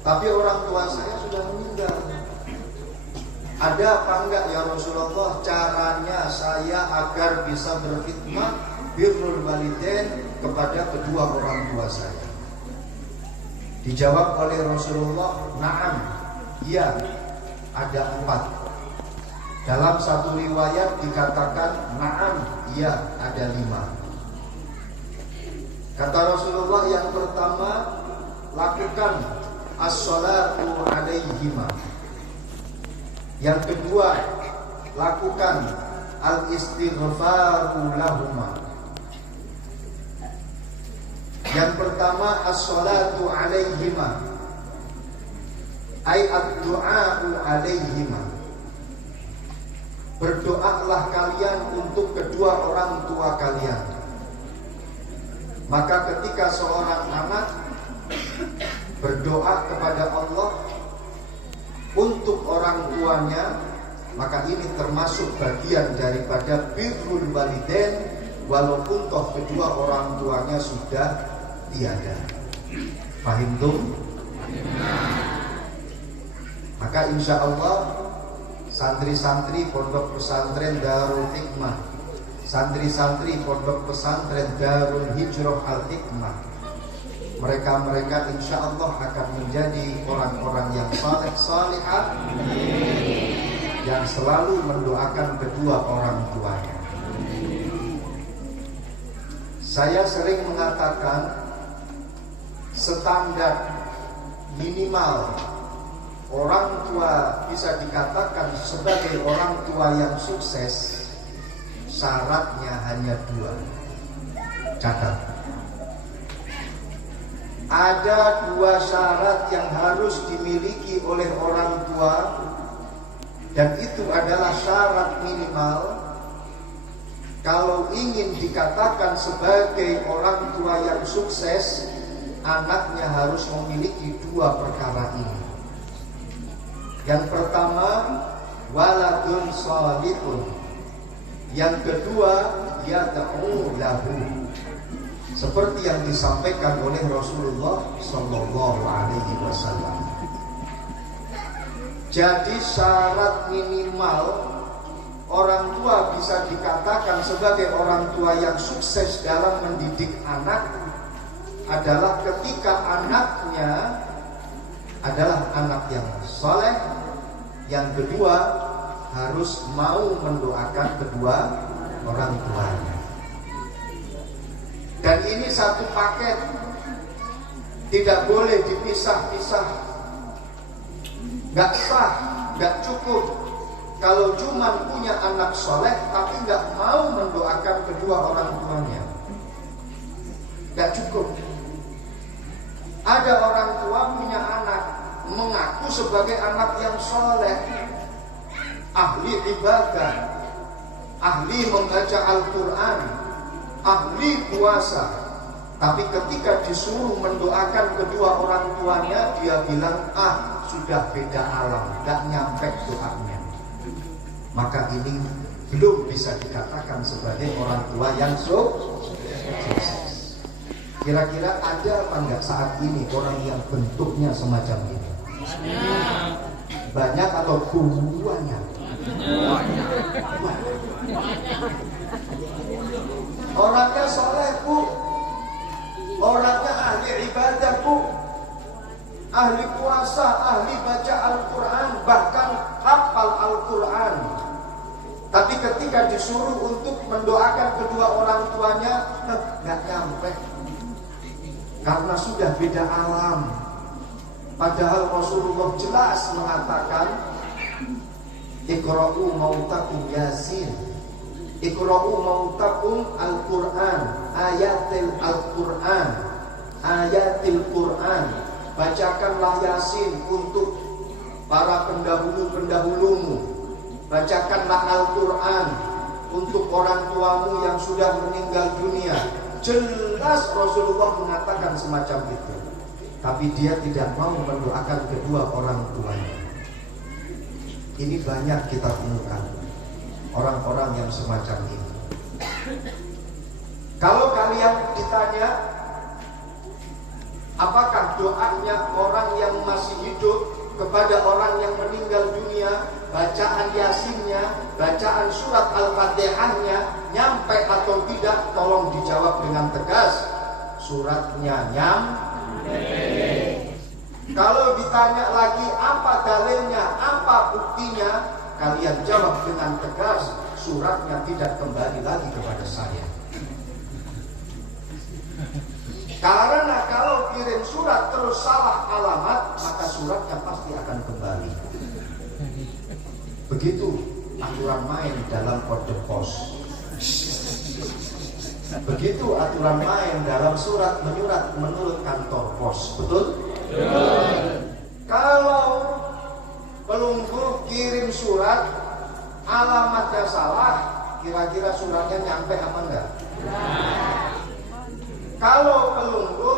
tapi orang tua saya sudah meninggal. Ada apa enggak ya Rasulullah caranya saya agar bisa berkhidmat birrul walidain kepada kedua orang tua saya? Dijawab oleh Rasulullah, na'am, iya, ada 4. Dalam satu riwayat dikatakan na'am, iya, ada 5. Kata Rasulullah, yang pertama, lakukan as-salatu alaihima. Yang kedua, lakukan al-istighfaru lahuma. Yang pertama, as-salatu alaihima, ay ad-du'a'u alaihima. Berdoalah kalian untuk kedua orang tua kalian. Maka ketika seorang anak berdoa kepada Allah untuk orang tuanya, maka ini termasuk bagian daripada birrul walidain, walaupun toh kedua orang tuanya sudah tiada. Paham tuh? Maka insya Allah santri-santri pondok pesantren Darul Hikmah, santri-santri pondok pesantren Darul Hijrah Al Hikmah, mereka insya Allah akan menjadi orang-orang yang saleh salihah, yang selalu mendoakan kedua orang tuanya. Saya sering mengatakan standar minimal orang tua bisa dikatakan sebagai orang tua yang sukses, syaratnya hanya 2. Catat. Ada 2 syarat yang harus dimiliki oleh orang tua, dan itu adalah syarat minimal. Kalau ingin dikatakan sebagai orang tua yang sukses, anaknya harus memiliki 2 perkara ini. Yang pertama, waladun salihun. Yang kedua, yad'u lahu. Seperti yang disampaikan oleh Rasulullah Sallallahu Alaihi Wasallam. Jadi syarat minimal orang tua bisa dikatakan sebagai orang tua yang sukses dalam mendidik anak adalah ketika anaknya adalah anak yang soleh. Yang kedua, harus mau mendoakan kedua orang tuanya. Dan ini satu paket, tidak boleh dipisah-pisah. Gak sah, gak cukup kalau cuma punya anak soleh tapi gak mau mendoakan kedua orang tuanya. Gak cukup. Ada orang tua punya anak, mengaku sebagai anak yang soleh, ahli ibadah, ahli membaca Al-Quran, ahli puasa, tapi ketika disuruh mendoakan kedua orang tuanya, dia bilang, sudah beda alam, gak nyampe doanya. Maka ini belum bisa dikatakan sebagai orang tua yang sukses. Kira-kira ada apa enggak saat ini orang yang bentuknya semacam ini? Banyak atau banyak? Orangnya soleh, Bu. Orangnya ahli ibadah, Bu. Ahli puasa, ahli baca Al-Quran, bahkan hafal Al-Quran. Tapi ketika disuruh untuk mendoakan kedua orang tuanya, gak nyampe. Karena sudah beda alam. Padahal Rasulullah jelas mengatakan, Iqra'u mautakum Yasin, Iqra'u mautakum Al-Quran, ayatil Al-Quran, ayatil Quran. Bacakanlah Yasin untuk para pendahulu-pendahulumu. Bacakanlah Al-Quran untuk orang tuamu yang sudah meninggal dunia. Jelas Rasulullah mengatakan semacam itu. Tapi dia tidak mau mendoakan kedua orang tuanya. Ini banyak kita temukan orang-orang yang semacam ini. Kalau kalian ditanya, apakah doanya orang yang masih kepada orang yang meninggal dunia, bacaan yasinnya, bacaan surat al-fatihahnya nyampe atau tidak? Tolong dijawab dengan tegas. Suratnya nyampe. Kalau ditanya lagi apa dalilnya, apa buktinya, kalian jawab dengan tegas, suratnya tidak kembali lagi kepada saya. Karena kalau kirim surat terus salah alamat, maka suratnya pasti akan kembali. Begitu aturan main dalam kode pos. Begitu aturan main dalam surat menyurat menurut kantor pos. Betul? Kalau pelunggu kirim surat alamatnya salah, kira-kira suratnya nyampe apa enggak? Kalau pelunggu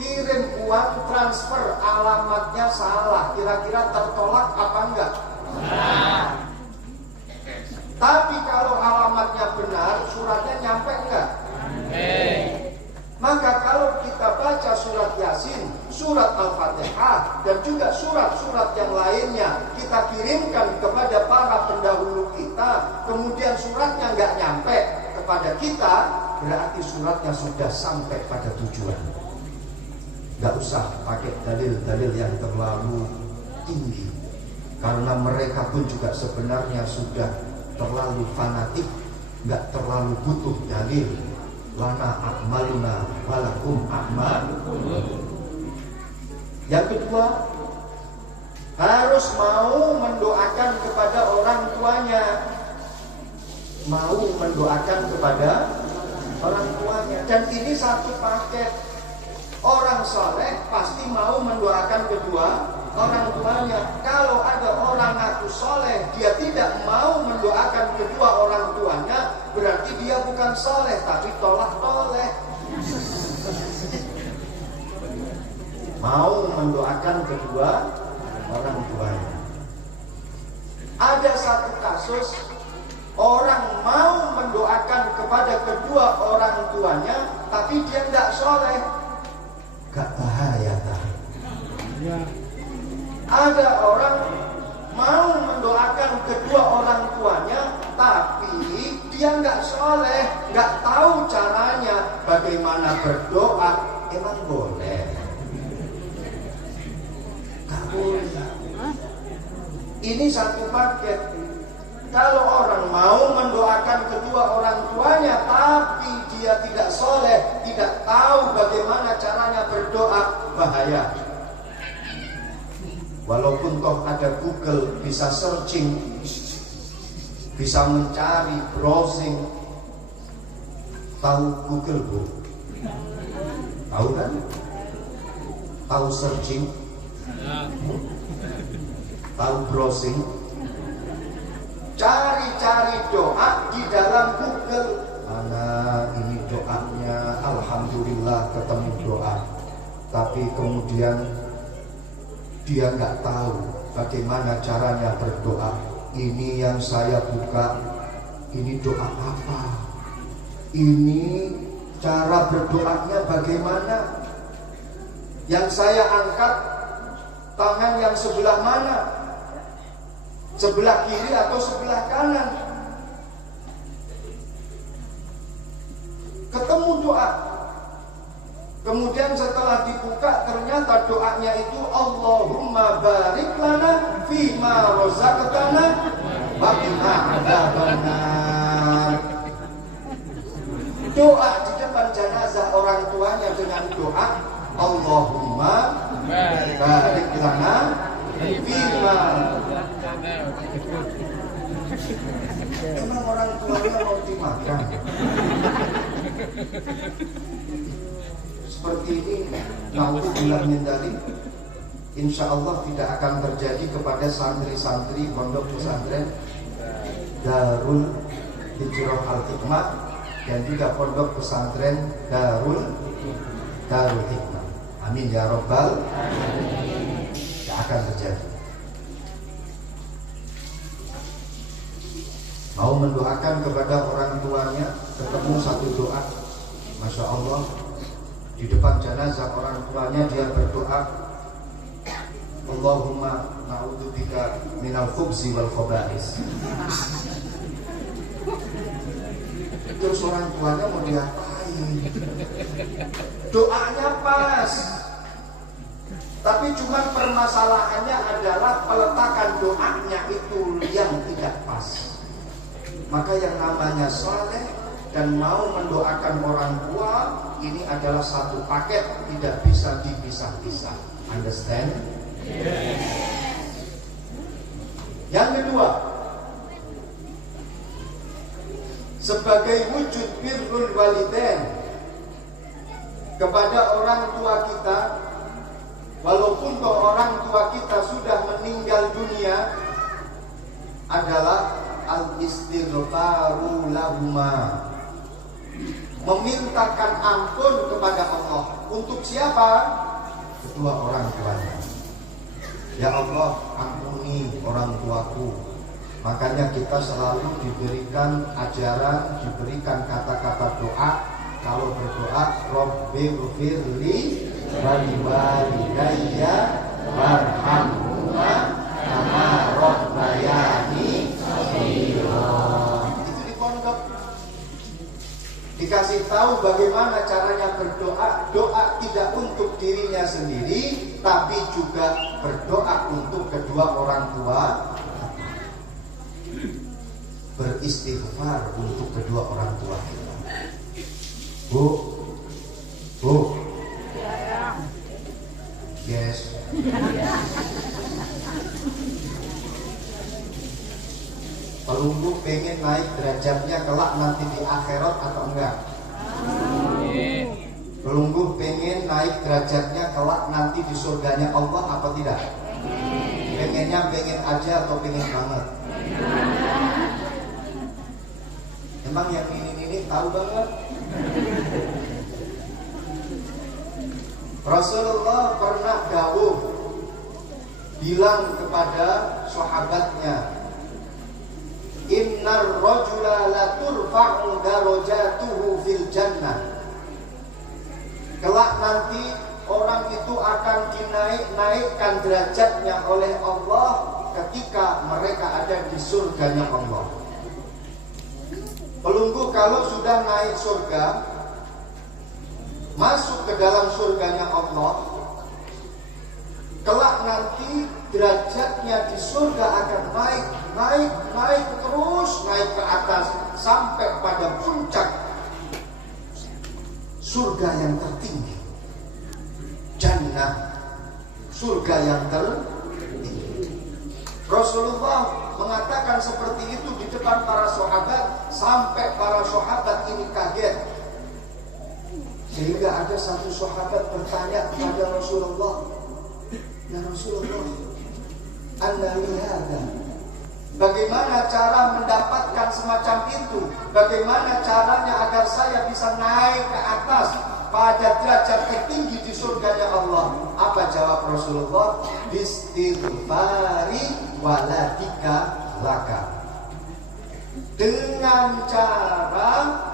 kirim uang transfer alamatnya salah, kira-kira tertolak apa enggak? Tapi kalau alamatnya benar, suratnya nyampe enggak? Maka kalau kita baca surat Yasin, surat Al-Fatihah, dan juga surat-surat yang lainnya, kita kirimkan kepada para pendahulu kita, kemudian suratnya nggak nyampe kepada kita, berarti suratnya sudah sampai pada tujuan. Nggak usah pakai dalil-dalil yang terlalu tinggi, karena mereka pun juga sebenarnya sudah terlalu fanatik, nggak terlalu butuh dalil. Lana a'maluna walakum a'malukum. Yang kedua, harus mau mendoakan kepada orang tuanya. Mau mendoakan kepada orang tuanya. Dan ini satu paket. Orang soleh pasti mau mendoakan kedua orang tuanya. Kalau ada orang ngaku soleh, dia tidak mau mendoakan kedua orang tuanya, berarti dia bukan soleh, tapi tolak-toleh. Mau mendoakan kedua orang tuanya. Ada satu kasus, orang mau mendoakan kepada kedua orang tuanya, tapi dia tidak soleh. Gak bahaya tak? Ada orang mau mendoakan kedua orang tuanya, tapi dia nggak soleh, nggak tahu caranya bagaimana berdoa. Emang boleh? Nggak boleh. Ini satu paket. Kalau orang mau mendoakan kedua orang tuanya, tapi dia tidak soleh, tidak tahu bagaimana caranya berdoa, bahaya. Walaupun toh ada Google, bisa searching, bisa mencari, browsing. Tahu Google, Bu? Tahu kan? Tahu searching? Tahu browsing? Cari-cari doa di dalam Google. Mana ini doanya, alhamdulillah ketemu doa. Tapi kemudian dia nggak tahu bagaimana caranya berdoa. Ini yang saya buka, ini doa apa? Ini cara berdoanya bagaimana? Yang saya angkat tangan yang sebelah mana? Sebelah kiri atau sebelah kanan? Ketemu doa. Kemudian setelah dibuka, ternyata doanya itu Allahumma barik lana fima rozaqtana wa qina adzabannar. Doa di depan jenazah orang tuanya dengan doa Allahumma barik lana fima. Emang orang tuanya mau dimakan? Seperti ini, naudzubillah min dzalik, insya Allah tidak akan terjadi kepada santri-santri pondok pesantren Darul Hijrah Al-Hikmah dan juga pondok pesantren Darul Hikmah. Amin ya Rabbal alamin. Tidak akan terjadi. Mau mendoakan kepada orang tuanya, ketemu satu doa, Masya Allah. Di depan jenazah orang tuanya dia berdoa Allahumma na'udzubika minal khubzi wal khaba'is. Terus orang tuanya mau diapain? Doanya pas, tapi cuma permasalahannya adalah peletakan doanya itu yang tidak pas. Maka yang namanya saleh dan mau mendoakan orang tua ini adalah satu paket, tidak bisa dipisah-pisah. Understand? Yes. Yang kedua, sebagai wujud birrul walidain kepada orang tua kita, walaupun orang tua kita sudah meninggal dunia, adalah al-istighfaru lahuma, memintakan ampun kepada Allah. Untuk siapa? Kedua orang tuanya. Ya Allah, ampuni orang tuaku. Makanya kita selalu diberikan ajaran, diberikan kata-kata doa. Kalau berdoa, Rabbighfirli waliwalidayya warhamhuma kama rabbayani shaghira. Itu di pondok dikasih tahu bagaimana caranya berdoa. Doa tidak untuk dirinya sendiri, tapi juga berdoa untuk kedua orang tua. Beristighfar untuk kedua orang tua kita. Bu, yes. Pelunggu pengen naik derajatnya kelak nanti di akhirat atau enggak? Pelunggu pengen naik derajatnya kelak nanti di surganya Allah apa tidak? Pengennya pengen aja atau pengen banget? Emang yang ini tahu banget. Rasulullah pernah dawuh bilang kepada sahabatnya, innar rajula la turfa'u darajatuhu fil jannah. Kelak nanti orang itu akan dinaikkan derajatnya oleh Allah ketika mereka ada di surganya Allah. Pelunggu kalau sudah naik surga, masuk ke dalam surganya Allah, kelak nanti derajatnya di surga akan naik terus, naik ke atas sampai pada puncak surga yang tertinggi, jannah, surga yang tertinggi. Rasulullah mengatakan seperti itu di depan para sahabat, sampai para sahabat ini kaget. Sehingga ada satu sahabat bertanya kepada Rasulullah, ya Rasulullah, anna lihada, bagaimana cara mendapatkan semacam itu? Bagaimana caranya agar saya bisa naik ke atas pada derajat tertinggi di surganya Allah? Apa jawab Rasulullah? Istighfari waladika laka. Dengan cara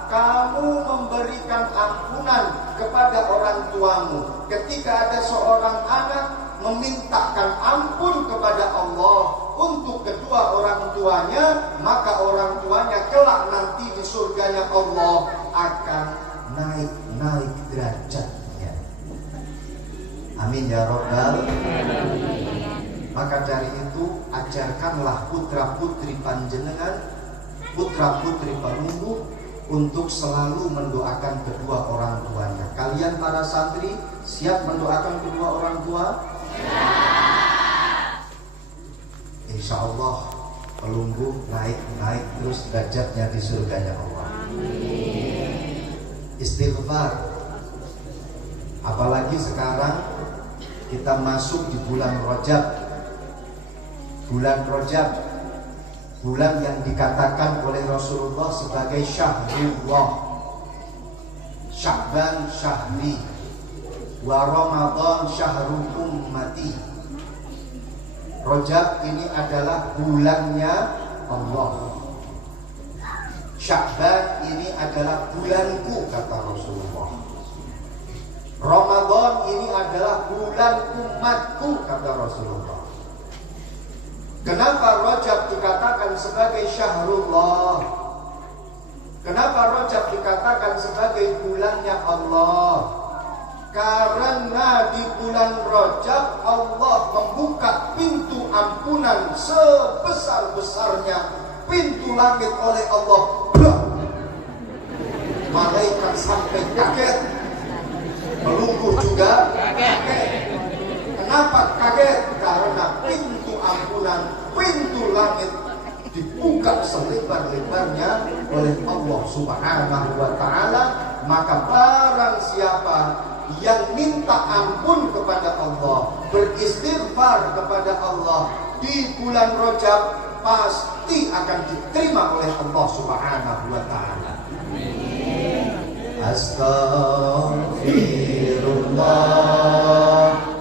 kamu memberikan ampunan kepada orang tuamu. Ketika ada seorang anak memintakan ampun kepada Allah untuk kedua orang tuanya, maka orang tuanya kelak nanti di surganya Allah akan naik derajatnya. Amin ya Rabbal alamin. Maka dari itu ajarkanlah putra putri panjenengan, putra putri pelunggu, untuk selalu mendoakan kedua orang tuanya. Kalian para santri siap mendoakan kedua orang tua? Insya Allah pelunggu naik terus derajatnya di surganya Allah. Istighfar. Apalagi sekarang kita masuk di bulan Rajab. Bulan Rajab, bulan yang dikatakan oleh Rasulullah sebagai Syahrullah, Sya'ban syahri, wa Ramadan syahrul ummati. Rajab ini adalah bulannya Allah. Sya'ban ini adalah bulanku, kata Rasulullah. Ramadan ini adalah bulan umatku, kata Rasulullah. Kenapa Rajab dikatakan sebagai syahrullah? Kenapa Rajab dikatakan sebagai bulannya Allah? Karena di bulan Rajab Allah membuka pintu ampunan sebesar-besarnya pintu langit oleh Allah. Malaikat sampai kaget, melungguh juga kaget. Kenapa kaget? Karena pintu ampunan, pintu langit dibuka selebar-lebarnya oleh Allah Subhanahu wa ta'ala. Maka barang siapa yang minta ampun kepada Allah, beristighfar kepada Allah di bulan Rajab, pasti akan diterima oleh Allah Subhanahu wa ta'ala. Astaghfirullah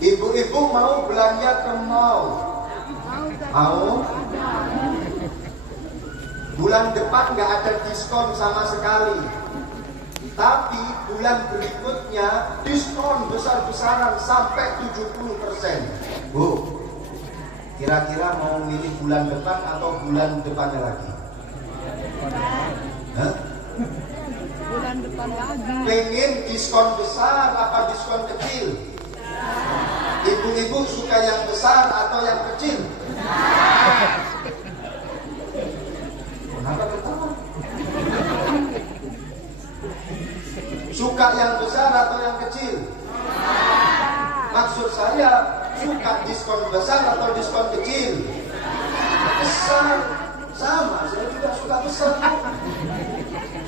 ibu-ibu mau belanja ke mall, mau? Bulan depan nggak ada diskon sama sekali, tapi bulan berikutnya diskon besar-besaran sampai 70%. Bu, kira-kira mau milih bulan depan atau bulan depannya lagi? Hah? Bulan depan lagi. Pengen diskon besar apa diskon kecil? Ibu-ibu suka yang besar atau yang kecil? Kenapa ketawa? Suka yang besar atau yang kecil? Maksud saya, suka diskon besar atau diskon kecil? Besar. Sama, saya juga suka besar.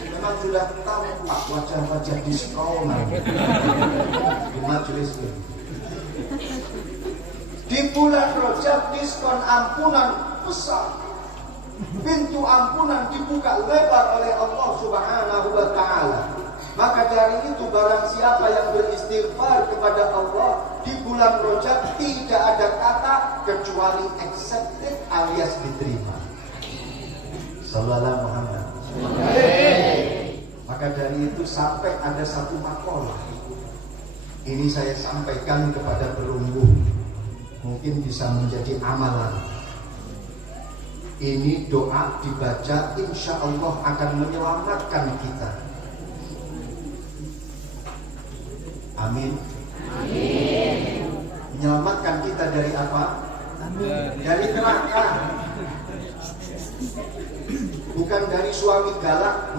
Memang sudah tampak wajah-wajah diskonan di majelis ini. Di bulan Rajab diskon ampunan besar. Pintu ampunan dibuka lebar oleh Allah Subhanahu wa ta'ala. Maka dari itu barang siapa yang beristighfar kepada Allah di bulan Rajab, tidak ada kata kecuali accepted alias diterima. Sallallahu Muhammad. Maka dari itu sampai ada satu makalah. Ini saya sampaikan kepada perunggu, mungkin bisa menjadi amalan. Ini doa dibaca, insya Allah akan menyelamatkan kita. Amin. Amin. Menyelamatkan kita dari apa? Amin. Dari neraka. Bukan dari suami galak.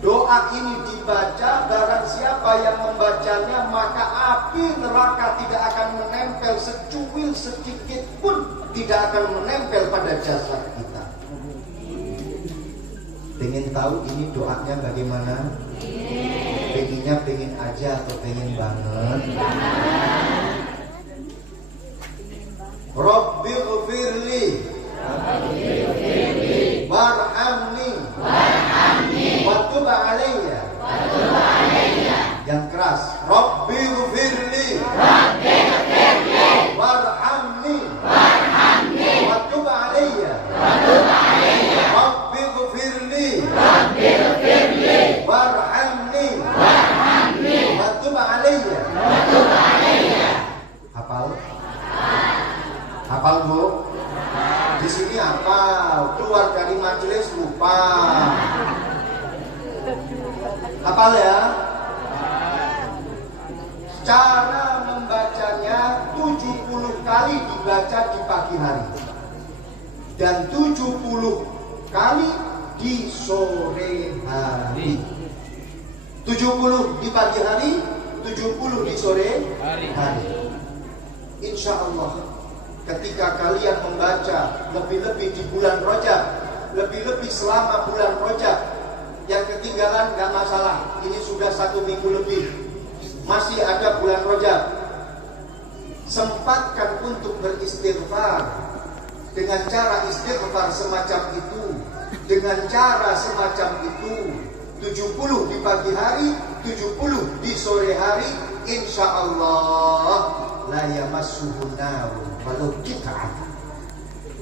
Doa ini dibaca, barang siapa yang membacanya, maka api neraka tidak akan menempel secuil sedikit pun, tidak akan menempel pada jasad kita. Pengen tahu ini doanya bagaimana? Pengennya pengen aja atau pengen banget? Rabbi ghfirli warhamni wa tub alayya. Yang keras, Rabbi ghfirli warhamni wa tub alayya. Rabbi ghfirli warhamni wa tub alayya. Hafal Bu? Di sini hafal, keluar dari majelis lupa. Hafal ya? Cara membacanya 70 kali dibaca di pagi hari dan 70 kali di sore hari. 70 di pagi hari, 70 di sore hari. Insya Allah ketika kalian membaca lebih-lebih di bulan Rajab, lebih-lebih selama bulan Rajab, yang ketinggalan gak masalah. Ini sudah 1 minggu lebih, masih ada bulan Rajab. Sempatkan untuk beristighfar dengan cara istighfar semacam itu, dengan cara semacam itu. 70 di pagi hari, 70 di sore hari, insya Allah la yamassuhun nar walau qita'ah.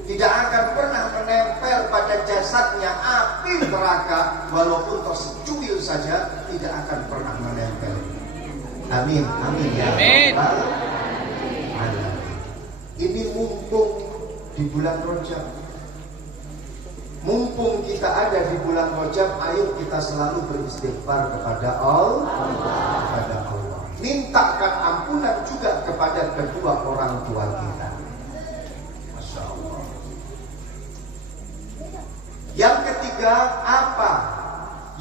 Tidak akan pernah menempel pada jasadnya api neraka, walaupun tersecuil saja, tidak akan pernah menempel. Amin, amin ya Rabbal alamin. Ini mumpung di bulan Rajab, mumpung kita ada di bulan Rajab, ayo kita selalu beristighfar kepada Allah. Mintakan ampunan juga kepada kedua orang tua kita. Masya Allah. Yang ketiga, apa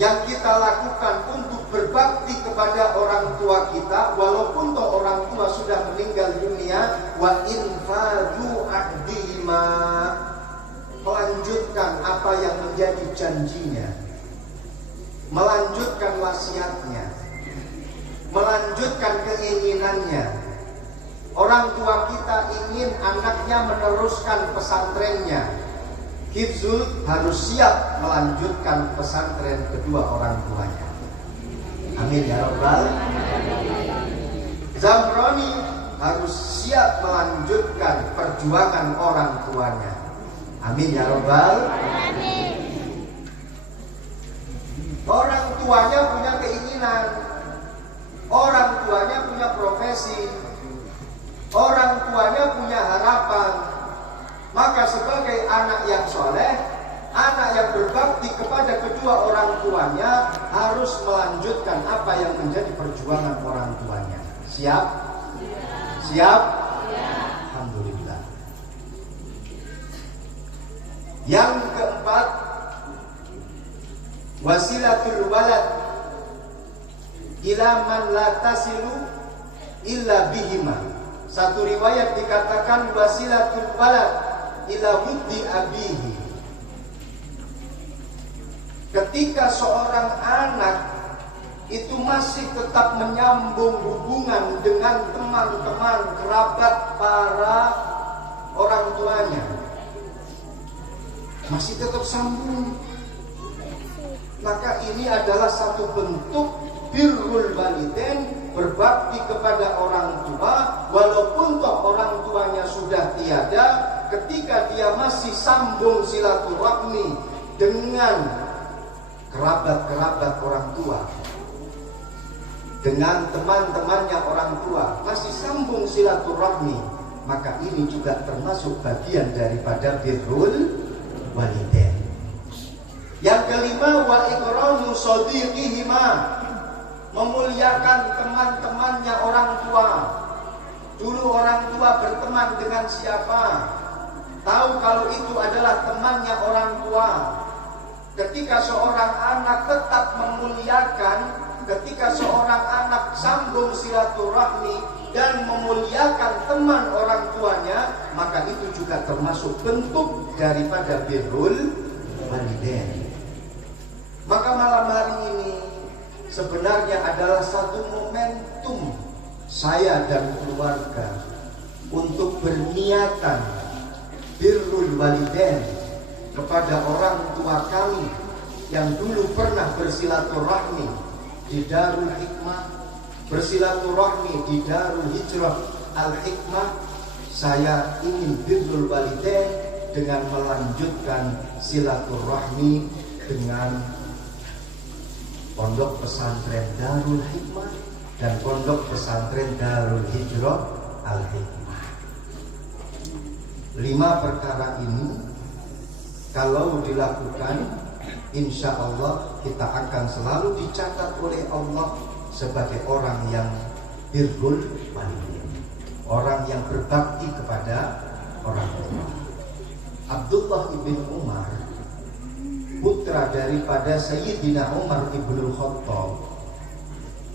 yang kita lakukan untuk berbakti kepada orang tua kita, walaupun toh orang tua sudah meninggal dunia? Wa infadu ahdihima, melanjutkan apa yang menjadi janjinya, melanjutkan wasiatnya, melanjutkan keinginannya. Orang tua kita ingin anaknya meneruskan pesantrennya, Hifzul harus siap melanjutkan pesantren kedua orang tuanya. Amin ya Rabbal. Zamroni harus siap melanjutkan perjuangan orang tuanya. Amin ya Rabbal. Orang tuanya punya keinginan, orang tuanya punya profesi, orang tuanya punya harapan. Maka sebagai anak yang soleh, anak yang berbakti kepada kedua orang tuanya, harus melanjutkan apa yang menjadi perjuangan orang tuanya. Siap? Siap? Alhamdulillah. Yang keempat, wasilatul walad ila man la tasilu illa bihima. Satu riwayat dikatakan wasilatul walad ila buddi abihi. Ketika seorang anak itu masih tetap menyambung hubungan dengan teman-teman kerabat para orang tuanya, masih tetap sambung. Maka ini adalah satu bentuk birrul walidain, berbakti kepada orang tua, walaupun toh orang tuanya sudah tiada, ketika dia masih sambung silaturahmi dengan kerabat-kerabat orang tua, dengan teman-temannya orang tua, masih sambung silaturahmi, maka ini juga termasuk bagian daripada birrul walidain. Yang kelima, wa ikramu shadiqihima, memuliakan teman-temannya orang tua. Dulu orang tua berteman dengan siapa? Tahu kalau itu adalah temannya orang tua. Ketika seorang anak tetap memuliakan, ketika seorang anak sambung silaturahmi dan memuliakan teman orang tuanya, maka itu juga termasuk bentuk daripada birrul walidain. Maka malam hari ini sebenarnya adalah satu momentum saya dan keluarga untuk berniatan birrul walidain kepada orang tua kami yang dulu pernah bersilaturahmi di Darul Hikmah, bersilaturahmi di Darul Hijrah Al-Hikmah. Saya ingin birrul walidain dengan melanjutkan silaturahmi dengan Pondok Pesantren Darul Hikmah dan Pondok Pesantren Darul Hijrah Al-Hikmah. 5 perkara ini kalau dilakukan, insya Allah kita akan selalu dicatat oleh Allah sebagai orang yang birrul walidain, orang yang berbakti kepada orang tua. Abdullah ibn Umar, putra daripada Sayyidina Umar ibn Khattab,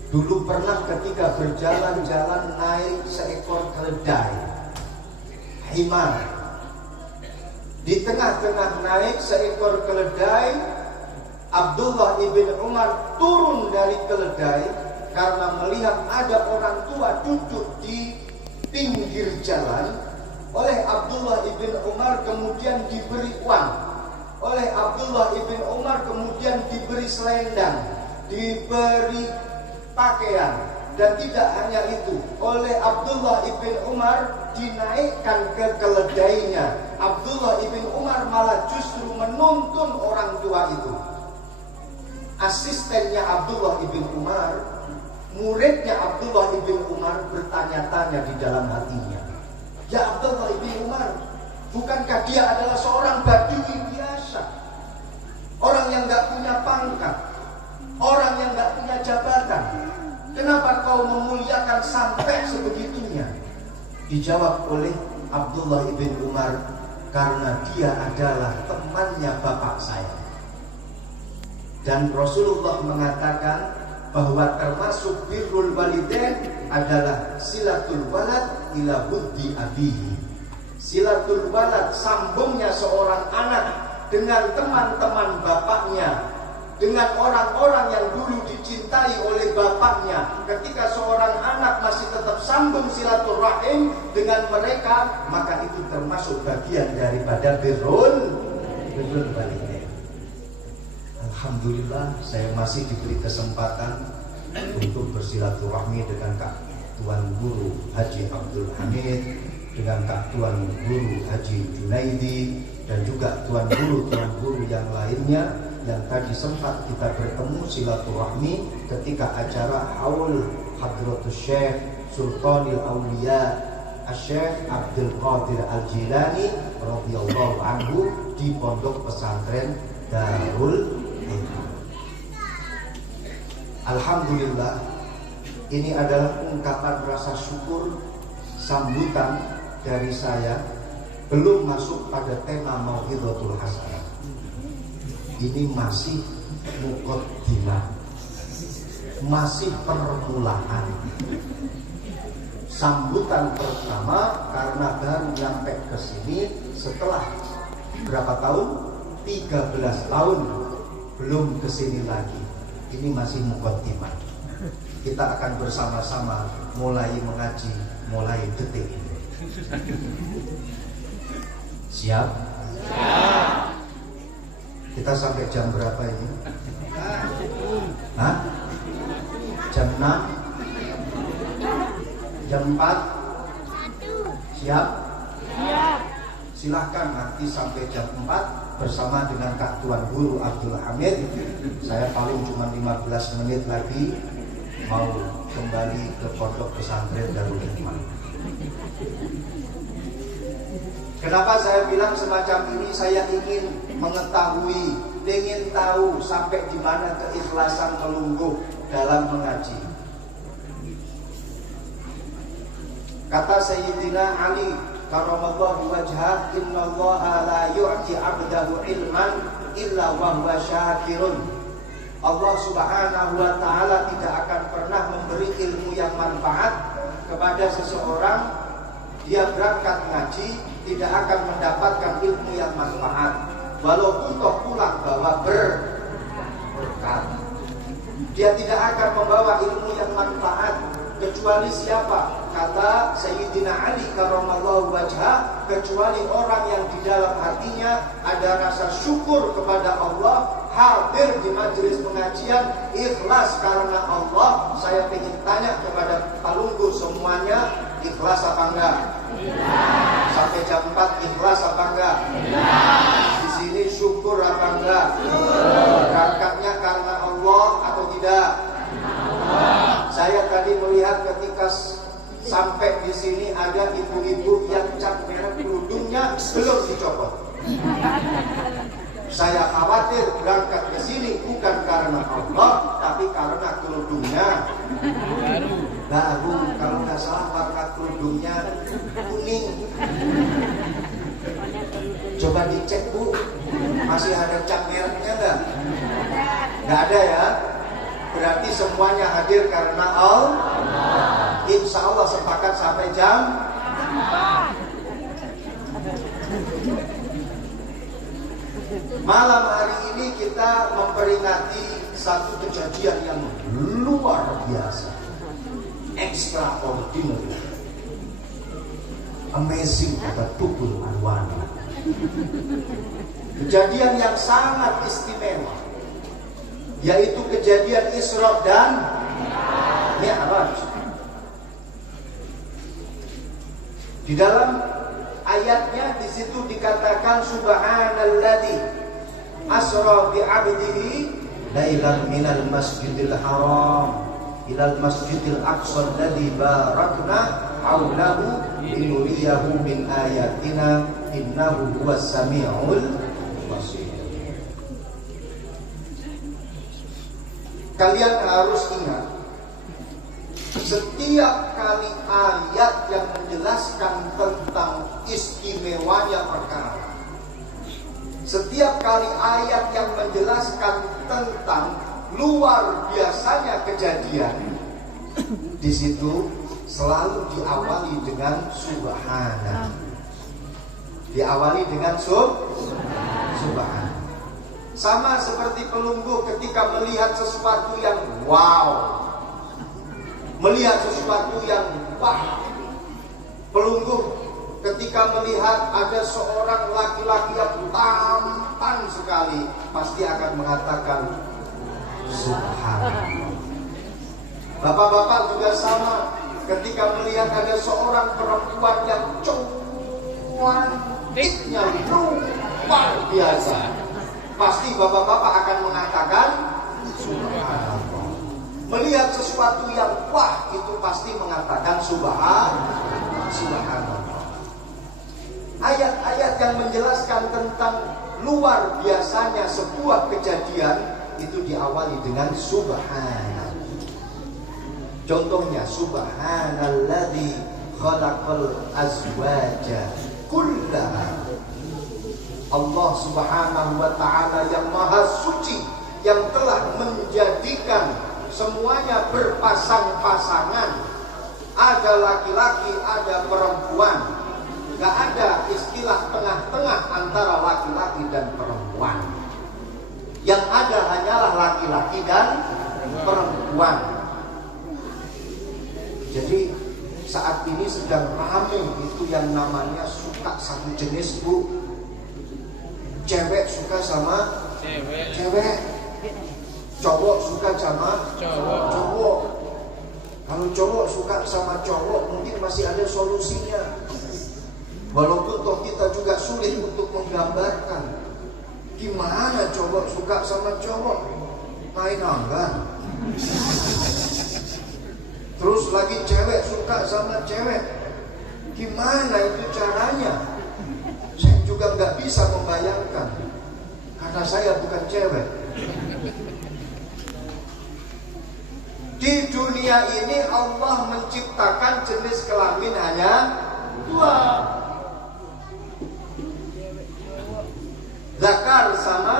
dulu pernah ketika berjalan-jalan naik seekor keledai himar. Di tengah-tengah naik seekor keledai, Abdullah ibn Umar turun dari keledai karena melihat ada orang tua duduk di pinggir jalan. Oleh Abdullah ibn Umar kemudian diberi uang. Oleh Abdullah ibn Umar kemudian diberi selendang, diberi pakaian, dan tidak hanya itu, oleh Abdullah ibn Umar dinaikkan ke keledainya. Abdullah ibn Umar malah justru menuntun orang tua itu. Asistennya Abdullah ibn Umar, muridnya Abdullah ibn Umar bertanya-tanya di dalam hatinya, ya Abdullah ibn Umar, bukankah dia adalah seorang badui biasa, orang yang gak punya pangkat, orang yang gak punya jabatan, kenapa kau memuliakan sampai sebegitunya? Dijawab oleh Abdullah ibn Umar, karena dia adalah temannya bapak saya. Dan Rasulullah mengatakan bahwa termasuk birrul walidain adalah silatul walad ila buddi abihi. Silatul walad, sambungnya seorang anak dengan teman-teman bapaknya, dengan orang-orang yang dulu dicintai oleh bapaknya. Ketika seorang anak masih tetap sambung silaturahim dengan mereka, maka itu termasuk bagian daripada birrul walidain. Alhamdulillah saya masih diberi kesempatan untuk bersilaturahmi dengan Kak Tuan Guru Haji Abdul Hamid, dengan Kak Tuan Guru Haji Junaidi, dan juga Tuan Guru yang lainnya yang tadi sempat kita bertemu silaturahmi ketika acara Haul Hadratus Syekh Sultanil Auliya Syekh Abdul Qadir Al-Jilani radhiyallahu anhu di Pondok Pesantren Darul Hikmah. Alhamdulillah, ini adalah ungkapan rasa syukur, sambutan dari saya, belum masuk pada tema Mau'izatul Hasanah. Ini masih muqaddimah, masih permulaan. Sambutan pertama karena baru nyampe ke sini setelah berapa tahun? 13 tahun belum ke sini lagi. Ini masih muqaddimah. Kita akan bersama-sama mulai mengaji mulai detik ini. Siap? Siap. Kita sampai jam berapa ini? Hah? Jam 6? Jam 4? Siap? Siap. Silahkan nanti sampai jam 4 bersama dengan Kak Tuan Guru Abdul Hamid. Saya paling cuma 15 menit lagi mau kembali ke pondok pesantren Darul Hikmah. Kenapa saya bilang semacam ini? Saya ingin mengetahui, ingin tahu sampai di mana keikhlasan melungguh dalam mengaji. Kata Sayyidina Ali karamallahu wajhah, innallaha la yu'ti 'abdahu ilman illa wa huwa syakirun. Allah Subhanahu wa taala tidak akan pernah memberi ilmu yang manfaat kepada seseorang. Dia berangkat ngaji tidak akan mendapatkan ilmu yang manfaat walaupun toh pulang bawa berkat. Dia tidak akan membawa ilmu yang manfaat kecuali siapa? Kata Sayyidina Ali karramallahu wajhah, kecuali orang yang di dalam hatinya ada rasa syukur kepada Allah, hadir di majelis pengajian ikhlas karena Allah. Saya ingin tanya kepada Pak Lunggu semuanya, ikhlas apa enggak? Ikhlas. Sampai jam 4 ikhlas apa enggak? Ikhlas. Di sini syukur apa enggak? Berangkatnya karena Allah atau tidak? Allah. Saya tadi melihat ketika sampai di sini ada ibu-ibu yang cat merah kerudungnya belum dicopot. Saya khawatir berangkat ke sini bukan karena Allah, tapi karena kerudungnya baru. Kalau nggak salah warna kerudungnya kuning. Coba dicek Bu, masih ada cat merahnya nggak? Nggak ada ya? Berarti semuanya hadir karena Allah. Insya Allah sepakat sampai jam. Malam hari ini kita memperingati satu kejadian yang luar biasa, extraordinary, amazing kata Tukul Arwana. Kejadian yang sangat istimewa, yaitu kejadian Isra dan Mi'raj. Di dalam ayatnya di situ dikatakan subhanalladzi asra bi 'abdihi lailan minal masjidil haram ilal masjidil aqsa alladzi barakna haulahu linuriyahu min ayatina innahu huwas samiul basir. Kalian harus ingat, setiap kali ayat yang menjelaskan tentang istimewanya perkara, setiap kali ayat yang menjelaskan tentang luar biasanya kejadian, di situ selalu diawali dengan subhana. Diawali dengan subhana. Sama seperti pelunggu ketika melihat sesuatu yang wow, melihat sesuatu yang wah. Pelunggu ketika melihat ada seorang laki-laki yang tampan sekali, pasti akan mengatakan subhanallah. Bapak-bapak juga sama, ketika melihat ada seorang perempuan yang cantiknya luar biasa, pasti bapak-bapak akan mengatakan subhanallah. Melihat sesuatu yang wah, itu pasti mengatakan subhanallah. Ayat-ayat yang menjelaskan tentang luar biasanya sebuah kejadian itu diawali dengan subhanallah. Contohnya subhanalladzi khalaqal azwaja kullaha. Allah Subhanahu wa taala yang maha suci, yang telah menjadikan semuanya berpasang-pasangan. Ada laki-laki, ada perempuan. Gak ada istilah tengah-tengah antara laki-laki dan perempuan. Yang ada hanyalah laki-laki dan perempuan. Jadi saat ini sedang ramai itu yang namanya suka satu jenis Bu. Cewek suka sama Cewek. Cowok suka sama cowok. Kalau cowok suka sama cowok mungkin masih ada solusinya. Walaupun toh kita juga sulit untuk menggambarkan gimana cowok suka sama cowok. Main anggar. Terus lagi cewek suka sama cewek. Gimana itu caranya? Saya juga nggak bisa membayangkan karena saya bukan cewek. Di dunia ini Allah menciptakan jenis kelamin hanya 2. Zakar sama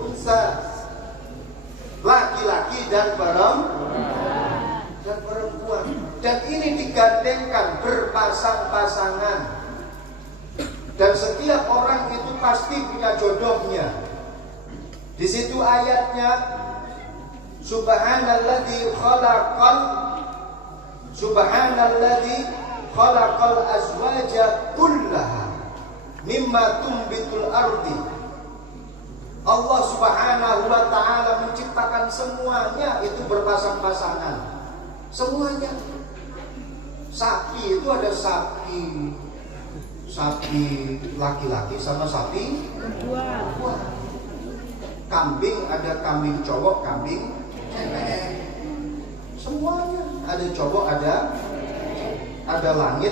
unsa, laki-laki dan perempuan. Dan ini digandengkan berpasang-pasangan. Dan setiap orang itu pasti punya jodohnya. Di situ ayatnya Subhanalladzi khalaqal azwaja kullaha mimma tumbitul ardi. Allah Subhanahu wa ta'ala menciptakan semuanya itu berpasang-pasangan. Semuanya. Sapi itu ada sapi laki-laki sama sapi perempuan. Kambing ada kambing cowok, kambing cewek. Semuanya ada cowok, ada langit,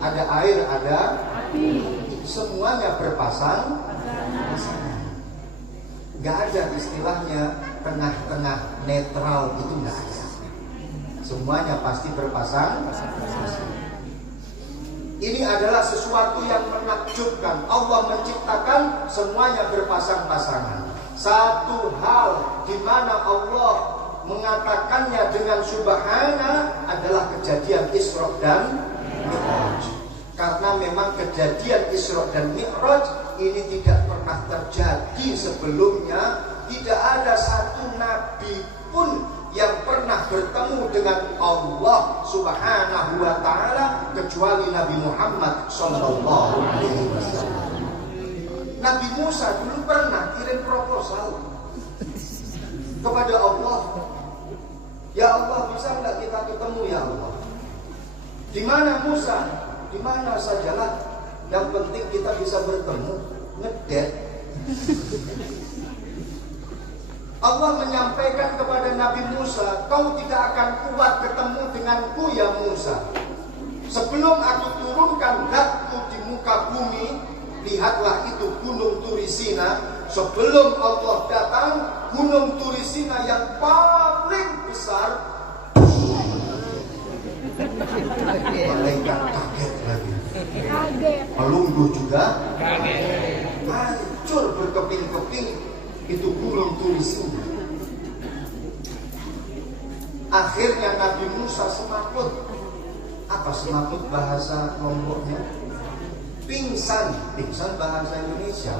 ada air, ada semuanya berpasang-pasangan. Gak ada istilahnya tengah-tengah netral, itu gak ada. Semuanya pasti berpasang-pasangan. Ini adalah sesuatu yang menakjubkan. Allah menciptakan semuanya berpasang-pasangan. Satu hal di mana Allah mengatakannya dengan subhana adalah kejadian Isra dan Mi'raj. Karena memang kejadian Isra dan Mi'raj ini tidak pernah terjadi sebelumnya. Tidak ada satu nabi pun yang pernah bertemu dengan Allah Subhanahu wa ta'ala kecuali Nabi Muhammad sallallahu alaihi wasallam. Nabi Musa dulu pernah kirim proposal kepada Allah. Ya Allah, bisa enggak kita ketemu ya Allah? Di mana Musa? Di mana sajalah, yang penting kita bisa bertemu. Ngedet. Allah menyampaikan kepada Nabi Musa, kau tidak akan kuat ketemu denganku ya Musa. Sebelum aku turunkan zatku di muka bumi, lihatlah itu gunung Turisina. Sebelum Allah datang, gunung Turisina yang paling besar, malaikat kaget lagi. Melungguh juga kaget. Hancur berkeping-keping. Itu gunung Turisina. Akhirnya Nabi Musa semaput. Apa semaput bahasa Lomboknya? Pingsan. Pingsan bahasa Indonesia.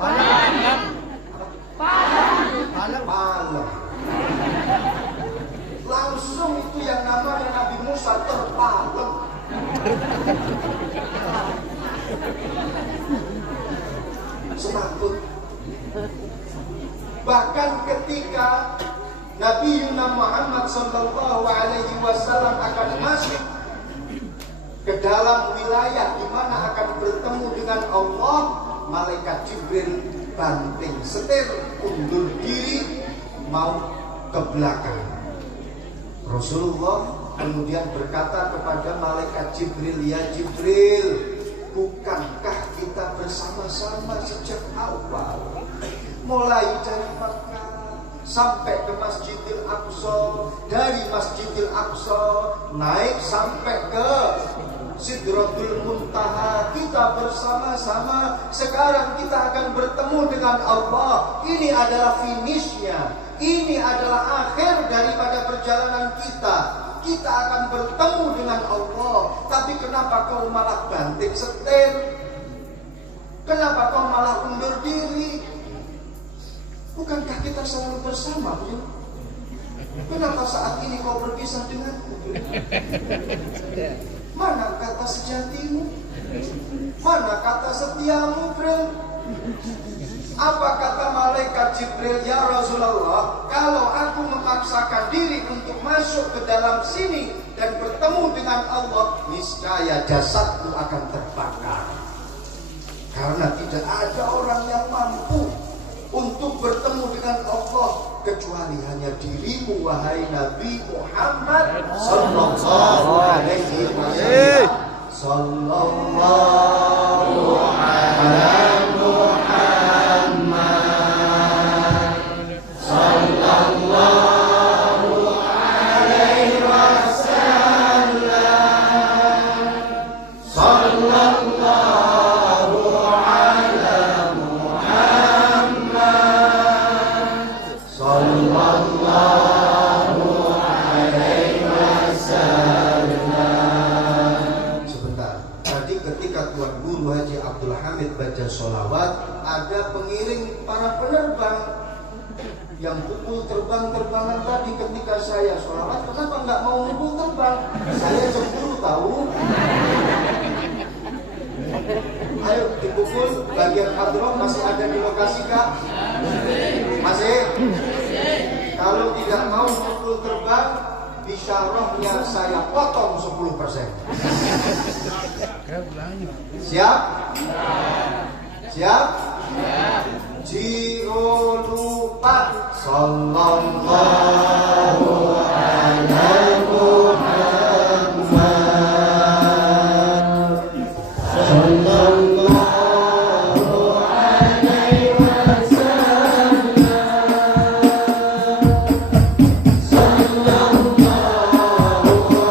Palem. Langsung itu yang namanya Nabi Musa terpalem. Semaput. Bahkan ketika Nabi Muhammad sallallahu alaihi wasallam akan masuk ke dalam wilayah di mana akan bertemu dengan Allah, malaikat Jibril banting setir, undur diri mau ke belakang. Rasulullah kemudian berkata kepada malaikat Jibril, ya Jibril, bukankah kita bersama-sama sejak awal, mulai dari Makkah sampai ke Masjidil Aqsa, dari Masjidil Aqsa naik sampai ke Sidratul Muntaha, kita bersama-sama. Sekarang kita akan bertemu dengan Allah. Ini adalah finishnya, ini adalah akhir daripada perjalanan kita. Kita akan bertemu dengan Allah. Tapi kenapa kau malah banting setir? Kenapa kau malah undur diri? Bukankah kita selalu bersama, ya? Kenapa saat ini kau berpisah denganku? Mana kata sejatimu? Mana kata setiamu, Jibril? Apa kata malaikat Jibril? Ya Rasulullah, kalau aku memaksakan diri untuk masuk ke dalam sini dan bertemu dengan Allah, niscaya jasadku akan terbakar. Karena tidak ada orang yang mampu untuk bertemu dengan Allah kecuali hanya dirimu, wahai Nabi Muhammad sallallahu alaihi wasallam. Sallallahu alaihi Muhammad sallallahu alaihi wasallam. Sallallahu ala Muhammad sallallahu alaihi wasallam. Sebentar. Tadi ketika Tuan Guru Haji Abdul Hamid baca sholawat, ada pengiring para penerbang yang pukul terbang-terbangan tadi. Ketika saya sholawat, kenapa nggak mau pukul terbang? Saya cemburu tahu. Ayo dipukul. Bagian hadroh masih ada di lokasi kah? Masih? Kalau tidak mau pukul terbang, bisyarahnya saya potong 10%. Siap? Siap? Jiro lupa. Sallallahu alaihi Muhammad sallallahu alaihi wasallam. Sallallahu alaihi Muhammad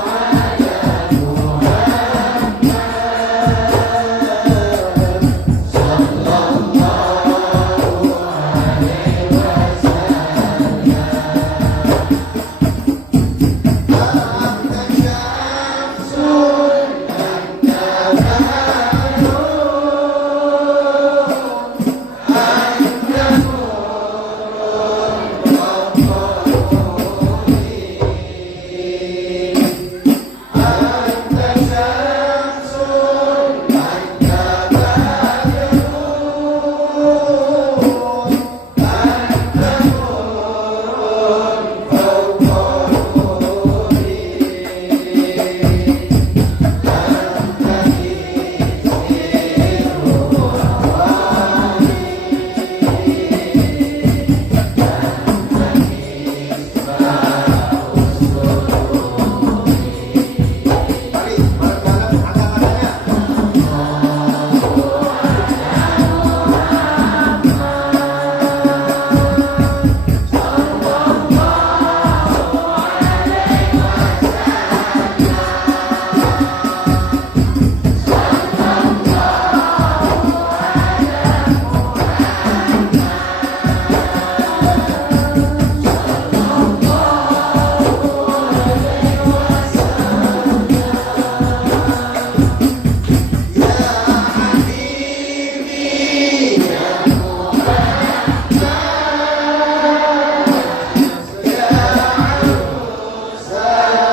sallallahu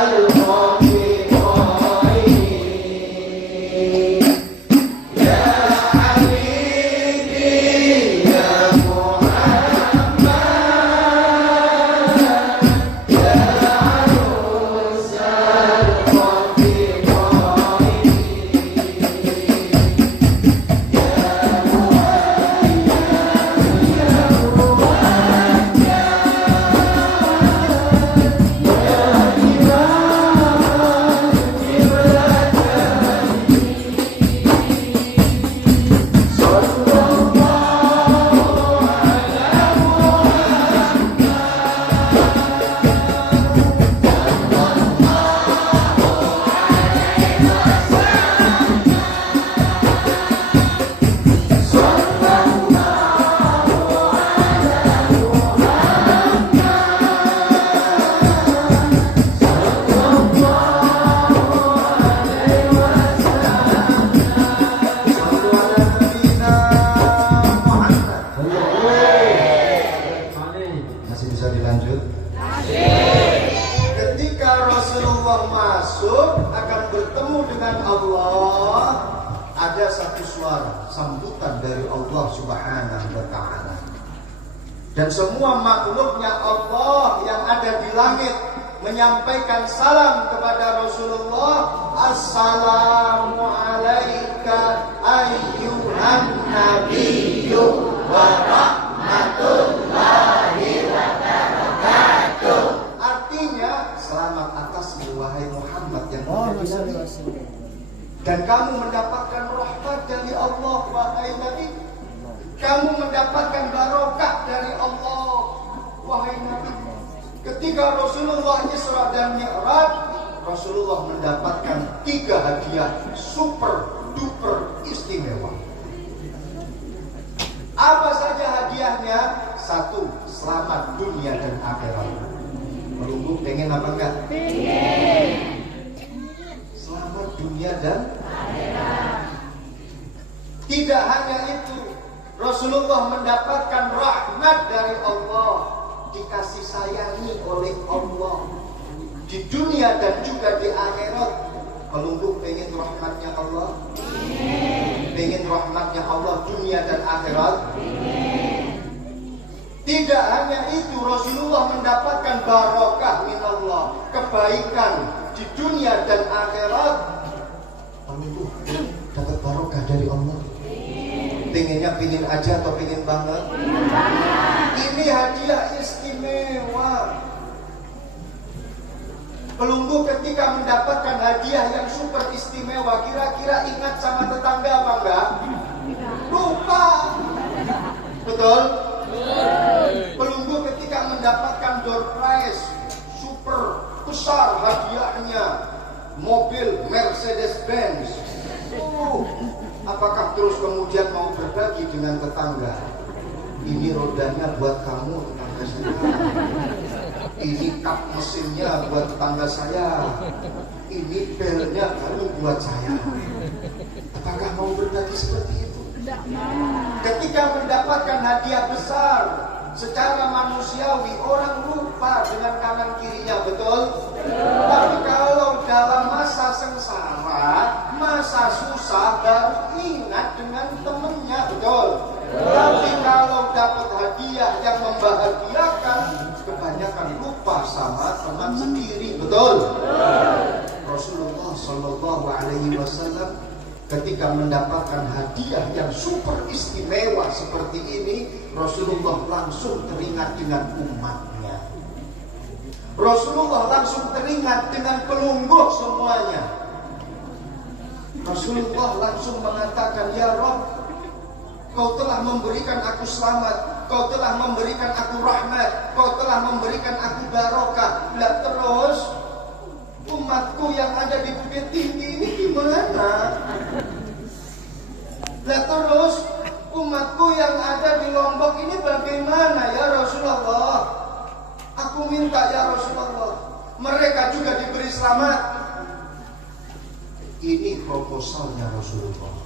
alaihi ada satu suara sambutan dari Allah Subhanahu wa Ta'ala. Dan semua makhluknya Allah yang ada di langit menyampaikan salam kepada Rasulullah. Assalamu alaika ayyuhan nabiyyu wa rahmatullahi wa barakatuh. Artinya selamat atasmu wahai Muhammad yang Nabi. Dan kamu mendapatkan rahmat dari Allah wahai Nabi. Kamu mendapatkan barokah dari Allah wahai Nabi. Ketika Rasulullah Isra dan Mi'raj, Rasulullah mendapatkan 3 hadiah super duper istimewa. Apa saja hadiahnya? 1, selamat dunia dan akhirat. Melunggu pengen apa enggak? Pengen. Selamat dunia dan akhirat. Tidak hanya itu, Rasulullah mendapatkan rahmat dari Allah, dikasih sayangi oleh Allah di dunia dan juga di akhirat. Melunggu pengen rahmatnya Allah? Pengen rahmatnya Allah dunia dan akhirat? Tidak hanya itu, Rasulullah mendapatkan barokah minallah, kebaikan di dunia dan akhirat. Melunggu dapat barokah dari Allah? Pengennya pingin aja atau pingin banget? Ini hadiah istimewa. Pelunggu ketika mendapatkan hadiah yang super istimewa, kira-kira ingat sama tetangga apa enggak? Lupa. Betul? Pelunggu ketika mendapatkan door prize super besar hadiahnya, mobil Mercedes Benz. Apakah terus kemudian mau berbagi dengan tetangga? Ini rodanya buat kamu, tetangga saya. Ini kap mesinnya buat tetangga saya. Ini belnya baru buat saya. Apakah mau berbagi seperti itu? Ketika mendapatkan hadiah besar, secara manusiawi orang lupa dengan kanan kirinya, betul? Tapi kalau dalam masa sengsara, masa susah, baru ingat dengan temennya, betul? Tapi kalau dapat hadiah yang membahagiakan, kebanyakan lupa sama teman sendiri, betul? Rasulullah Shallallahu Alaihi Wasallam ketika mendapatkan hadiah yang super istimewa seperti ini, Rasulullah langsung teringat dengan umatnya. Rasulullah langsung teringat dengan pelungguh semuanya. Rasulullah langsung mengatakan, ya Rabb, Kau telah memberikan aku selamat, Kau telah memberikan aku rahmat, Kau telah memberikan aku barokah. Lah terus umatku yang ada di Bukit Tinggi ini gimana? Lah terus umatku yang ada di Lombok ini bagaimana ya Rasulullah? Aku minta ya Rasulullah, mereka juga diberi selamat. Ini proposalnya Rasulullah.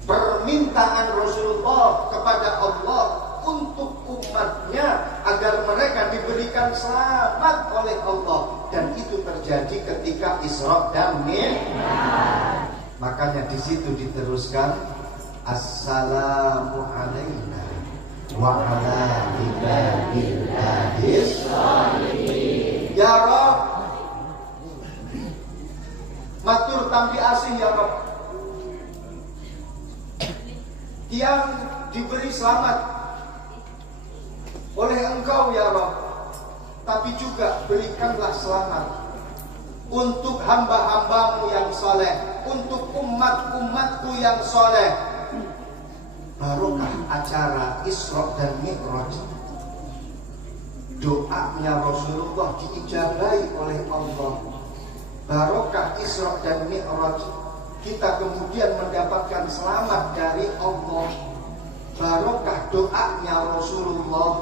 Permintaan Rasulullah kepada Allah untuk umatnya agar mereka diberikan selamat oleh Allah. Dan itu terjadi ketika Isra dan Mi'raj. Makanya di situ diteruskan, Assalamu alaina wa ala ibadillahis sholihin. Ya Rabb, matur tampi asih ya Rabb, yang diberi selamat oleh Engkau ya Rabb, tapi juga berikanlah selamat untuk hamba-hambamu yang soleh, untuk umat-umatku yang soleh. Barokah acara Isra dan Mi'raj, doanya Rasulullah diijabahi oleh Allah. Barokah Isra dan Mi'raj, kita kemudian mendapatkan selamat dari Allah. Barokah doanya Rasulullah.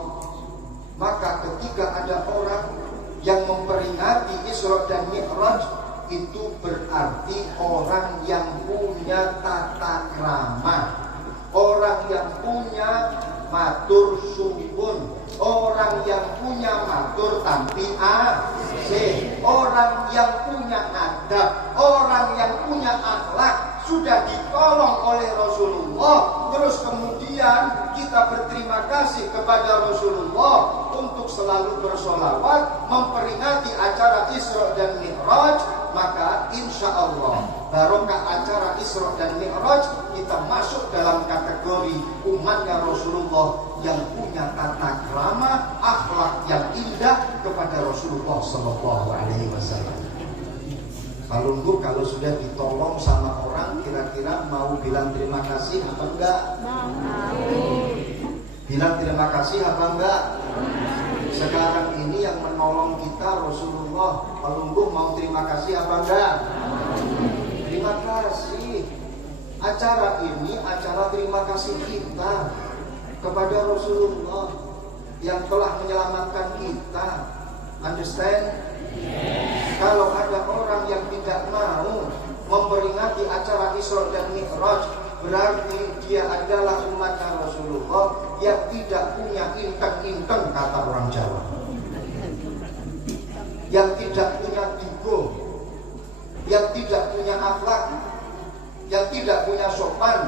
Maka ketika ada orang yang memperingati Isra dan Mi'raj, itu berarti orang yang punya tata krama, orang yang punya matur suwun, orang yang punya matur tampi asih, orang yang punya adab, orang yang punya akhlak sudah ditolong oleh Rasulullah, terus kemudian kita berterima kasih kepada Rasulullah untuk selalu bersolawat memperingati acara Isra dan Mi'raj, maka insya Allah barokah acara Isra dan Mi'raj kita masuk dalam kategori umatnya Rasulullah yang punya tata krama, akhlak yang indah kepada Rasulullah Sallallahu Alaihi Wasallam. Kalau sudah ditolong sama orang, kira-kira mau bilang terima kasih apa enggak? Bilang terima kasih apa enggak? Sekarang ini yang menolong kita Rasulullah, kalau mau terima kasih apa enggak? Terima kasih. Acara ini acara terima kasih kita kepada Rasulullah yang telah menyelamatkan kita. Understand? Kalau ada orang yang tidak mau memperingati acara Isra dan Mi'raj, berarti dia adalah umatnya Rasulullah yang tidak punya inteng-inteng, kata orang Jawa, yang tidak punya digo, yang tidak punya akhlak, yang tidak punya sopan.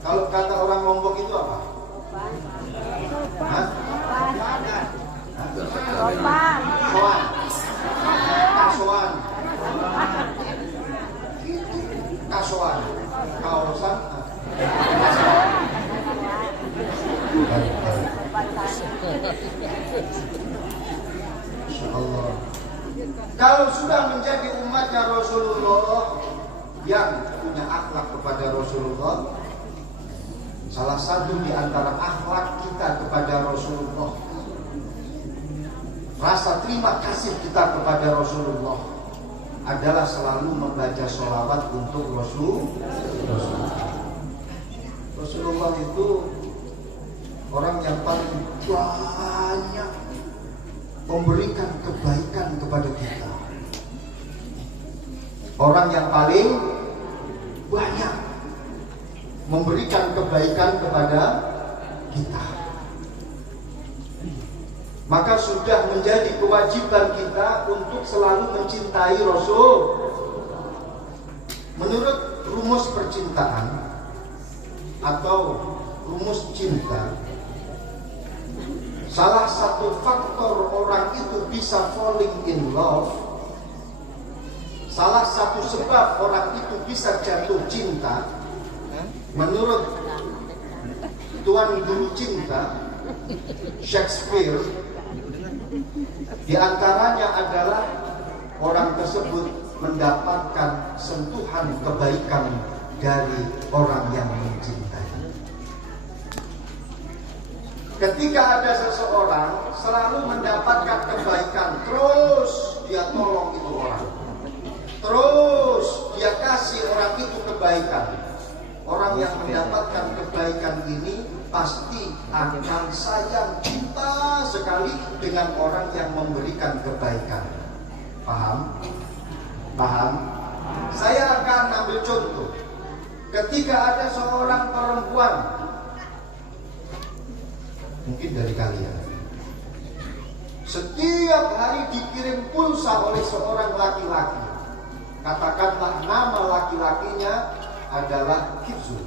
Kalau kata orang Lombok itu apa? Hah? Sopan. Kasuan. Kasuan. Kawasan. Insyaallah. Kalau sudah menjadi umatnya Rasulullah yang punya akhlak kepada Rasulullah, salah satu di antara akhlak kita kepada Rasulullah, rasa terima kasih kita kepada Rasulullah adalah selalu membaca sholawat untuk Rasulullah itu orang yang paling banyak memberikan kebaikan kepada kita. Orang yang paling banyak memberikan kebaikan kepada kita. Maka sudah menjadi kewajiban kita untuk selalu mencintai Rasul. Menurut rumus percintaan atau rumus cinta, salah satu faktor orang itu bisa falling in love, salah satu sebab orang itu bisa jatuh cinta, menurut Tuan Guru Cinta Shakespeare, di antaranya adalah orang tersebut mendapatkan sentuhan kebaikan dari orang yang mencintai. Ketika ada seseorang selalu mendapatkan kebaikan, terus dia tolong itu orang, terus dia kasih orang itu kebaikan. Orang yang mendapatkan kebaikan ini pasti akan sayang, cinta sekali dengan orang yang memberikan kebaikan. Paham? Paham? Saya akan ambil contoh. Ketika ada seorang perempuan, mungkin dari kalian, setiap hari dikirim pulsa oleh seorang laki-laki, katakanlah nama laki-lakinya adalah Kibzul.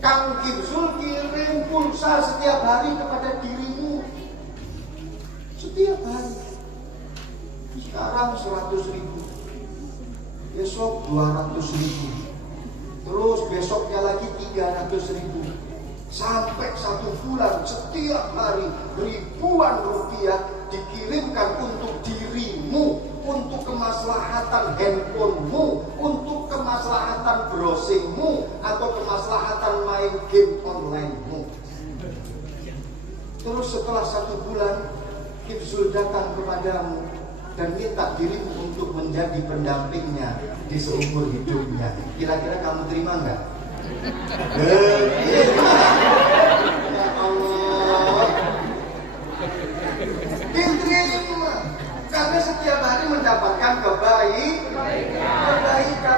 Kang Kibzul kirim pulsa setiap hari kepada dirimu, setiap hari. Sekarang 100.000, besok 200.000, terus besoknya lagi 300.000, sampai 1 bulan setiap hari ribuan rupiah dikirimkan untuk dirimu, untuk kemaslahatan handphonemu, untuk kemaslahatan browsingmu, atau kemaslahatan main game onlinemu. Terus setelah 1 bulan, Kibzul datang kepadamu dan minta dirimu untuk menjadi pendampingnya di seumur hidupnya. Kira-kira kamu terima nggak? Ya Allah, diterima. Karena setiap hari mendapatkan kebaikan.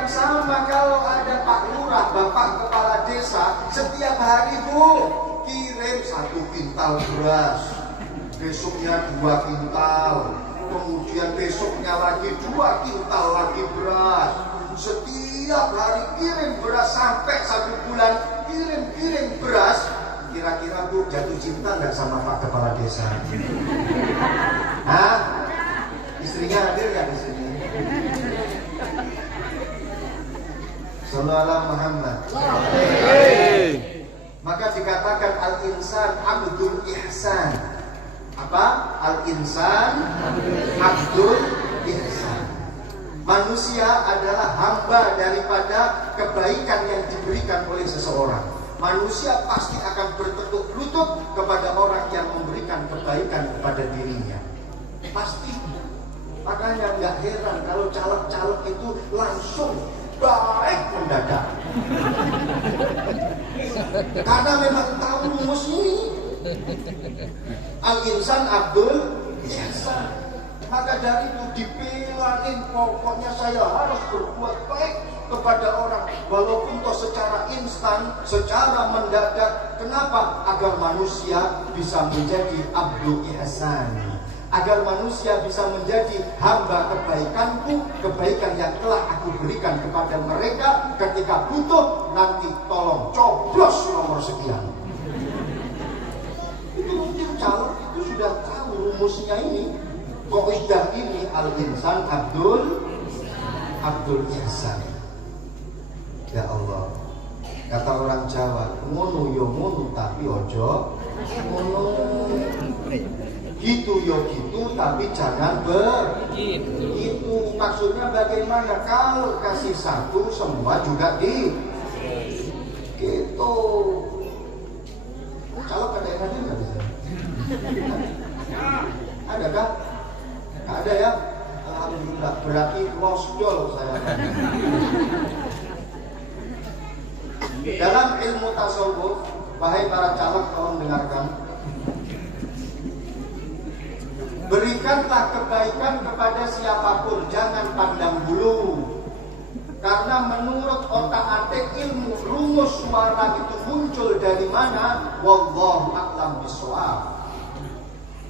Sama kalau ada Pak Lurah, Bapak Kepala Desa, setiap hari Bu kirim 1 kintal beras, besoknya 2 kintal, kemudian besoknya lagi 2 kintal lagi beras. Setiap hari kirim beras sampai 1 bulan kirim beras. Kira-kira Bu jatuh cinta nggak sama Pak Kepala Desa? Hah? Istrinya hadir nggak di sini? Sallallahu Muhammad. Maka dikatakan al-insan abdul ihsan. Apa? Al-insan abdul ihsan. Manusia adalah hamba daripada kebaikan yang diberikan oleh seseorang. Manusia pasti akan bertekuk lutut kepada orang yang memberikan kebaikan kepada dirinya. Pasti. Makanya nggak heran kalau caleg-caleg itu langsung baik mendadak. Karena memang tahu rumus ini. Al-insan abdul ihsan. Maka dari itu dipilangin, pokoknya saya harus berbuat baik kepada orang, walaupun toh secara instan, secara mendadak. Kenapa? Agar manusia bisa menjadi abdul ihsan, agar manusia bisa menjadi hamba kebaikanku, kebaikan yang telah aku berikan kepada mereka. Ketika butuh, nanti tolong coblos nomor sekian. Itu mungkin calon itu sudah tahu rumusnya ini. Kaidah ini al-insan abdul ihsan. Ya Allah, kata orang Jawa, ngono yo ngono tapi ojo ngono. Gitu yo gitu tapi jangan begitu. Maksudnya bagaimana? Kalau kasih satu semua juga di gitu. Kalau ada yang hadir nggak bisa? Ada kan? Ada ya? Alhamdulillah, berarti losjol saya. Dalam ilmu tasawuf, wahai para caleg tolong dengarkan. Berikanlah kebaikan kepada siapapun, jangan pandang bulu. Karena menurut otak-atik ilmu, rumus suara itu muncul dari mana? Wallahu a'lam bishawab.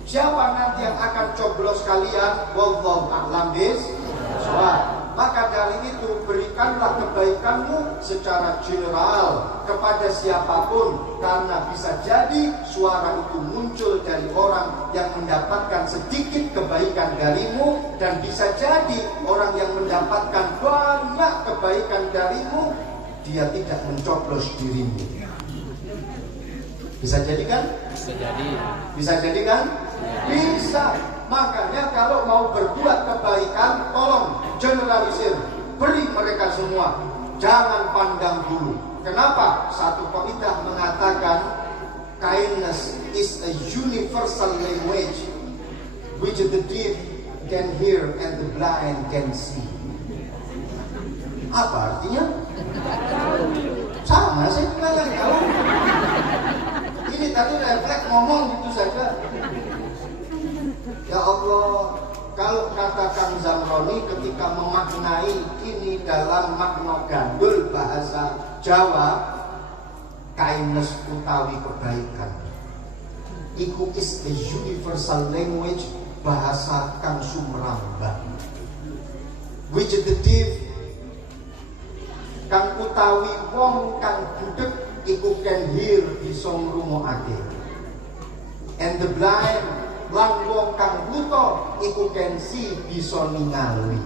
Siapa nanti yang akan coblos kalian? Wallahu a'lam bishawab. Maka dari itu berikanlah kebaikanmu secara general kepada siapapun, karena bisa jadi suara itu muncul dari orang yang mendapatkan sedikit kebaikan darimu, dan bisa jadi orang yang mendapatkan banyak kebaikan darimu, dia tidak mencoblos dirimu. Bisa jadi kan? Bisa jadi. Bisa jadi kan? Bisa. Makanya kalau mau berbuat kebaikan, tolong generalisir, beri mereka semua, jangan pandang bulu. Kenapa? Satu kaidah mengatakan kindness is a universal language which the deaf can hear and the blind can see. Apa artinya? Sama, saya juga nggak tahu. Ini tadi refleks ngomong gitu saja. Ya Allah, kalau katakan Zamroni ketika memaknai ini dalam makna gandul bahasa Jawa, kindness utawi kebaikan, iku is a universal language, bahasa kang sumrambah, which the deaf kang utawi wong kang budek iku can hear bisa ngrungokake, and the blind lan wong kang buta iku can see bisa ningali.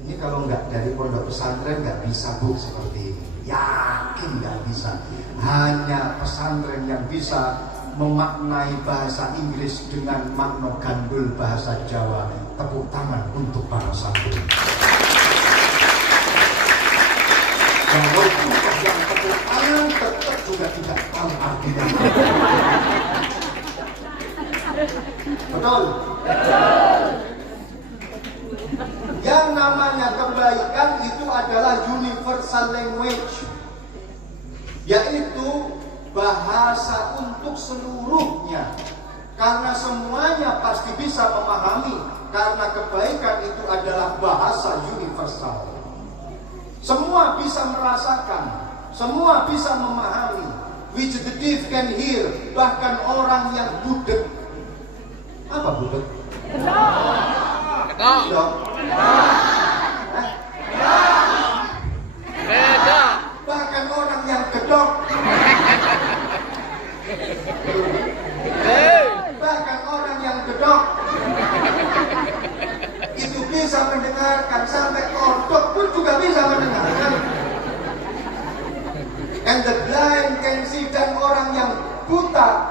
Ini kalau nggak dari pondok pesantren nggak bisa Bu seperti ini. Yakin nggak bisa. Hanya pesantren yang bisa memaknai bahasa Inggris dengan makna gandul bahasa Jawa. Tepuk tangan untuk para santri. Walaupun yang tepuk tangan tetap juga tidak tahu artinya. Betul? Yang namanya kebaikan itu adalah universal language, yaitu bahasa untuk seluruhnya. Karena semuanya pasti bisa memahami, karena kebaikan itu adalah bahasa universal. Semua bisa merasakan, semua bisa memahami, which the deaf can hear. Bahkan orang yang budek. Apa budek? Dong. Beda. Bahkan orang yang gedok. Bahkan orang yang gedok itu bisa mendengarkan, sampai kodok pun juga bisa mendengarkan. And the blind can see, dan orang yang buta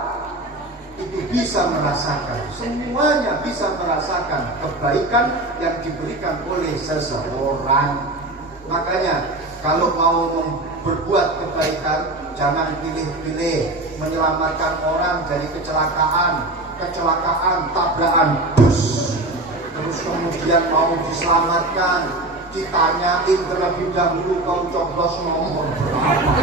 itu bisa merasakan, semuanya bisa merasakan kebaikan yang diberikan oleh seseorang. Makanya kalau mau berbuat kebaikan, jangan pilih-pilih menyelamatkan orang dari kecelakaan, tabrakan bus, terus kemudian mau diselamatkan, ditanyain terlebih dahulu kau coblos nomor berapa.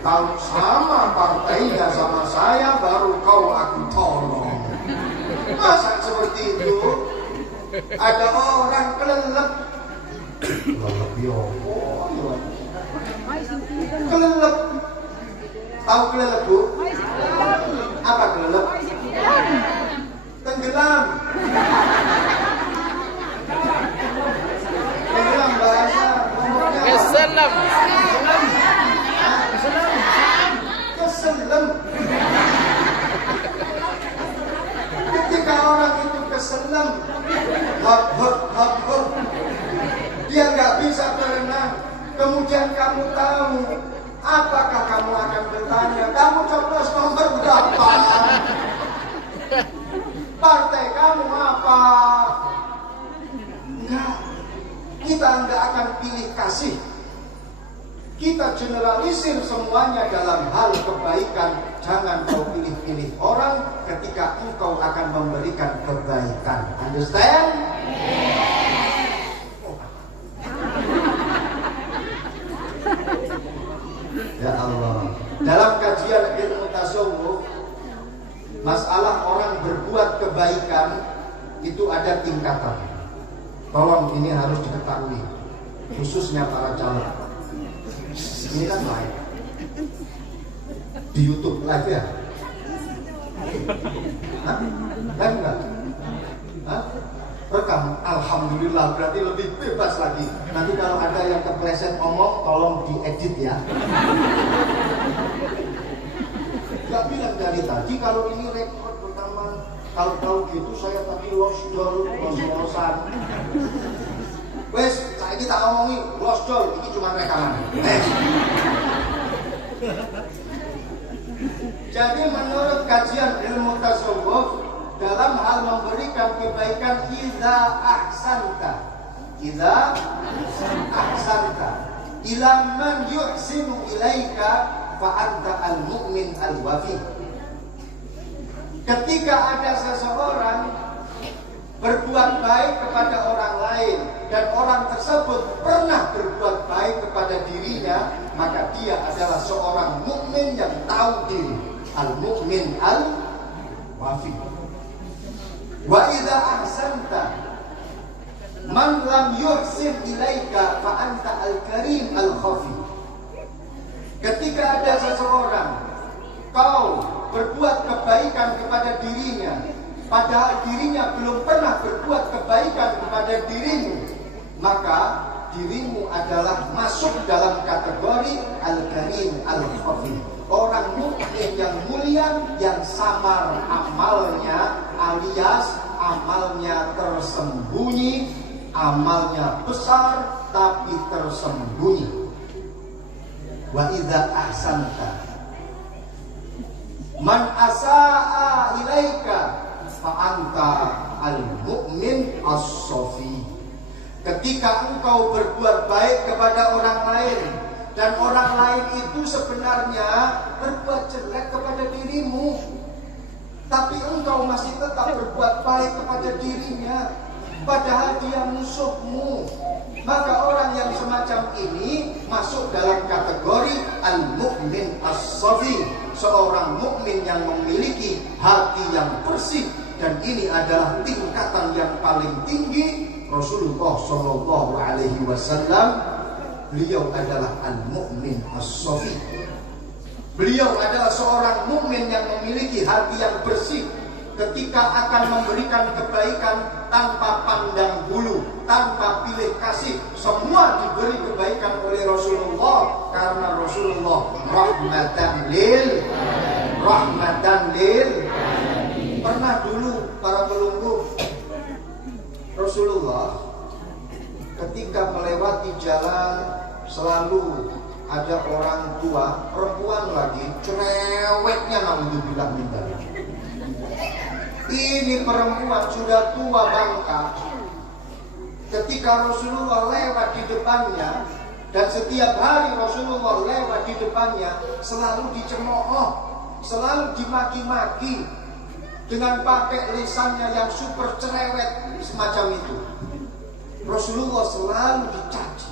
Kalau sama partainya sama saya, baru kau aku tolong. Masa seperti itu? Ada orang kelelep. Kelelep. Tahu kelelep, Bu? Apa kelelep? Tenggelam. Tenggelam bahasa ngomongnya. Keselam. Keselam. Ketika orang itu keselam, hop, dia nggak bisa berenang. Kemudian kamu tahu, apakah kamu akan bertanya, kamu coblos nomor berapa? Partai kamu apa? Enggak. Kita enggak akan pilih kasih. Kita generalisir semuanya dalam hal kebaikan. Jangan kau pilih-pilih orang ketika engkau akan memberikan kebaikan. Understand? Ya Allah. Dalam kajian ilmu tasawuf, masalah orang berbuat kebaikan itu ada tingkatan. Tolong ini harus diketahui, khususnya para calon. Ini kan live di YouTube live ya? Hah? Live enggak? Hah? Rekam? Alhamdulillah, berarti lebih bebas lagi. Nanti kalau ada yang kepleset ngomong, tolong diedit ya. Gak bilang dari tadi kalau ini rekor pertama. Kalau gitu saya tadi los-losan. Wes, saya kita ngomongi los-dol, ini cuma rekaman. Jadi menurut kajian ilmu tasawuf, dalam hal memberikan kebaikan, idza ahsanta ila man yuhsinu ilaika fa anta al-mu'min al-wafi. Ketika ada seseorang berbuat baik kepada orang lain dan orang tersebut pernah berbuat baik kepada dirinya, maka dia adalah seorang mukmin yang tahu diri, al-mu'min al-wafi. Wa idza ahsanta man lam yuhsin ilaika fa anta al-karim al-khafi. Ketika ada seseorang kau berbuat kebaikan kepada dirinya, padahal dirinya belum pernah berbuat kebaikan kepada dirimu, maka dirimu adalah masuk dalam kategori al-karim al-khafi. Orang mukmin yang mulia, yang samar amalnya, alias amalnya tersembunyi, amalnya besar tapi tersembunyi. Wa idza ahsanta man asaa ilaika fa anta al-mu'min as-safi. Ketika engkau berbuat baik kepada orang lain dan orang lain itu sebenarnya berbuat jelek kepada dirimu, tapi engkau masih tetap berbuat baik kepada dirinya, padahal dia musuhmu, maka orang yang semacam ini masuk dalam kategori al-mu'min as-safi, seorang mukmin yang memiliki hati yang bersih. Dan ini adalah tingkatan yang paling tinggi. Rasulullah Shallallahu Alaihi Wasallam, beliau adalah al-mu'min as-safi. Beliau adalah seorang mukmin yang memiliki hati yang bersih. ketika akan memberikan kebaikan tanpa pandang bulu, tanpa pilih kasih. Semua diberi kebaikan oleh Rasulullah karena Rasulullah rahmatan lil. Pernah dulu para pelunggu, Rasulullah ketika melewati jalan selalu ada orang tua, perempuan lagi, cerewetnya naudzubillah min dzalik. Ini perempuan sudah tua bangka. Ketika Rasulullah lewat di depannya, dan setiap hari Rasulullah lewat di depannya, selalu dicemooh, selalu dimaki-maki dengan pakai lisannya yang super cerewet semacam itu. Rasulullah selalu dicaci.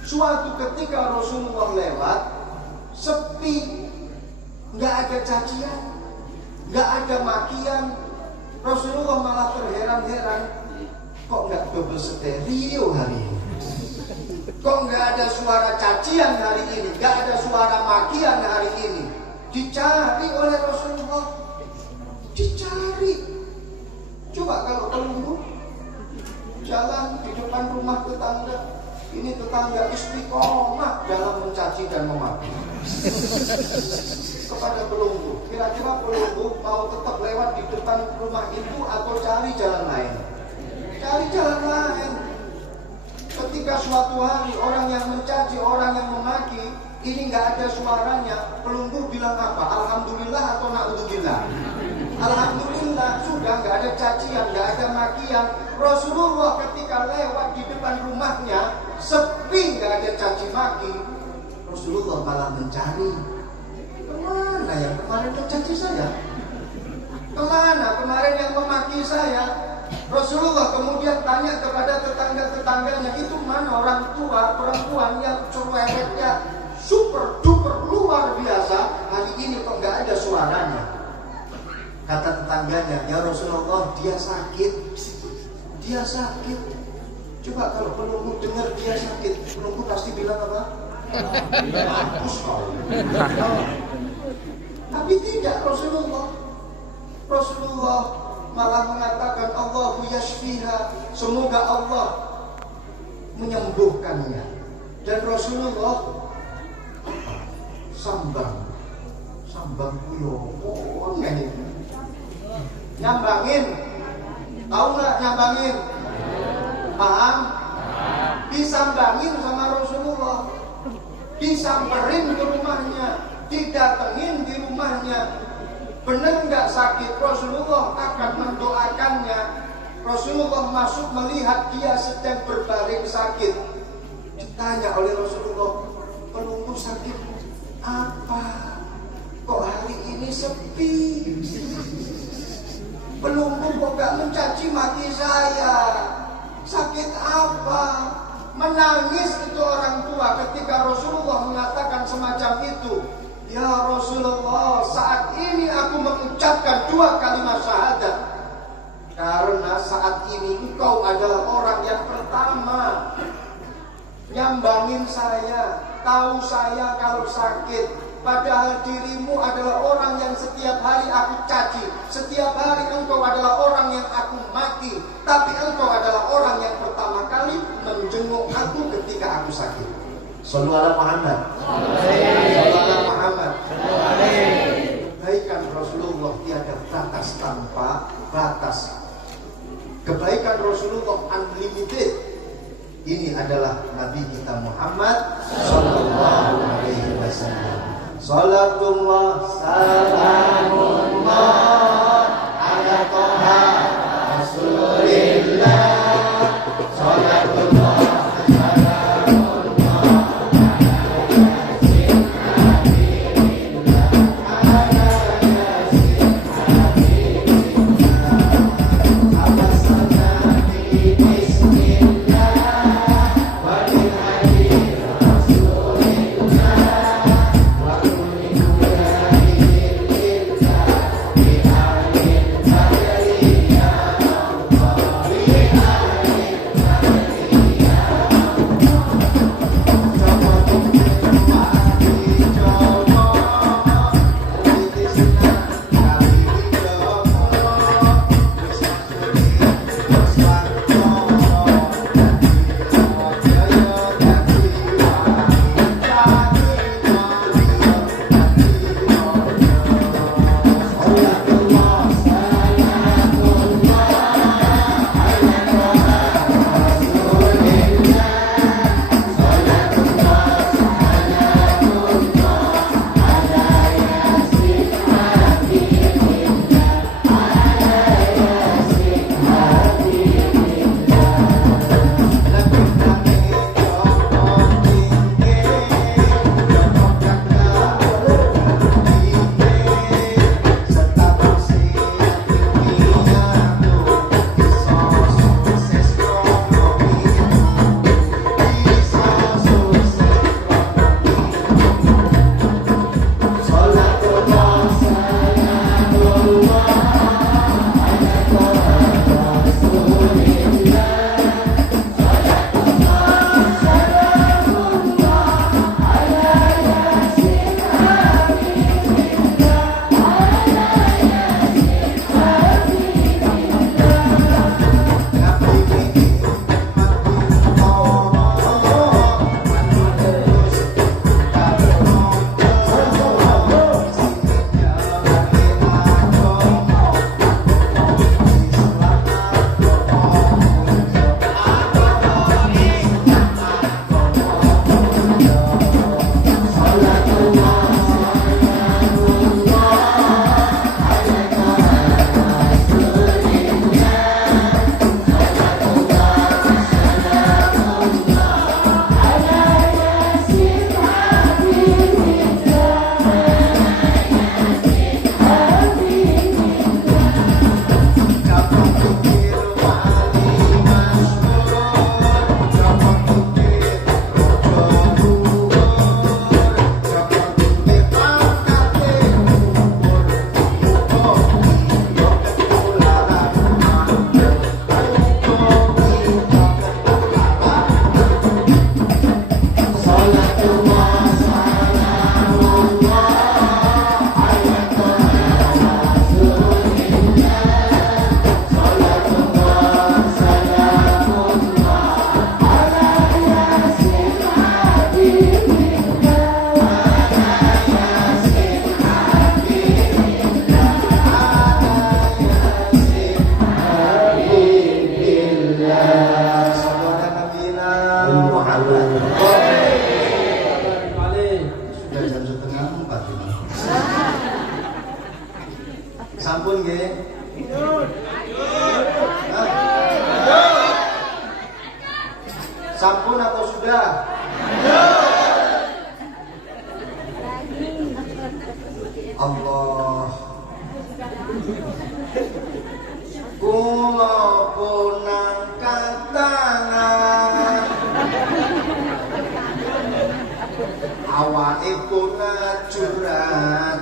Suatu ketika Rasulullah lewat, sepi, nggak ada cacian, nggak ada makian. Rasulullah malah terheran-heran, kok nggak double stereo hari ini? Kok nggak ada suara cacian hari ini? Nggak ada suara makian hari ini? Dicari oleh Rasulullah, dicari. Coba kalau pelunggu jalan di depan rumah tetangga, ini tetangga istiqomah dalam mencaci dan memaki. Kepada pelunggu, kira-kira pelunggu mau tetap lewat di depan rumah itu atau cari jalan lain? Cari jalan lain. Ketika suatu hari orang yang mencaci, orang yang memaki, ini nggak ada suaranya, pelunggu bilang apa? Alhamdulillah atau naudzubillah? Alhamdulillah, sudah nggak ada cacian, nggak ada makian. Rasulullah ketika lewat di depan rumahnya, sepi, nggak ada caci maki. Rasulullah malah mencari, kemana yang kemarin mencaci saya? Kemana kemarin yang memaki saya? Rasulullah kemudian tanya kepada tetangga-tetangganya, itu mana orang tua perempuan yang cerewetnya super duper luar biasa, hari ini kok nggak ada suaranya? Kata tetangganya, ya Rasulullah, dia sakit. Dia sakit. Coba kalau pelunggu dengar dia sakit, pelunggu pasti bilang apa? Mampus kau. Tapi tidak, Rasulullah malah mengatakan Allahu yashfiha, semoga Allah menyembuhkannya. Dan Rasulullah sambang kuyopon ini, nyambangin. Tahu nggak nyambangin? Paham? Disambangin sama Rasulullah, disamperin ke rumahnya, didatengin di rumahnya. Benar nggak sakit? Rasulullah akan mendoakannya. Rasulullah masuk melihat dia sedang berbaring sakit. Ditanya oleh Rasulullah, pelunggu sakit apa? Kok hari ini sepi? Pelunggu kok gak mencaci maki saya? Sakit apa? Menangis itu orang tua ketika Rasulullah mengatakan semacam itu. Ya Rasulullah, saat ini aku mengucapkan 2 kalimat syahadat, karena saat ini engkau adalah orang yang pertama nyambangin saya, tahu saya kalau sakit. Padahal dirimu adalah orang yang setiap hari aku caci, setiap hari engkau adalah orang yang aku maki, tapi engkau adalah orang yang pertama kali menjenguk aku ketika aku sakit. Shallu ala Muhammad. Shallu ala Muhammad. Kebaikan Rasulullah tiada batas tanpa batas. Kebaikan Rasulullah unlimited. Ini adalah Nabi kita Muhammad Sallallahu Alaihi Wasallam. Salatullah salamullah ala Toha Rasulillah. Salatullah salamullah ala Yasin Habibillah, ala Yasin Habibillah, ala sanati bismillah, wa bil hadi Rasulillah. Yeah.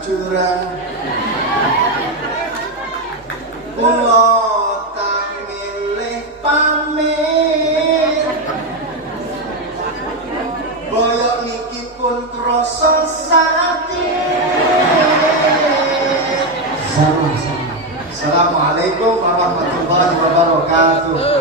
jurang. Kula tak milih pamit. Boyok niki pun krasa sakit. Assalamualaikum warahmatullahi wabarakatuh.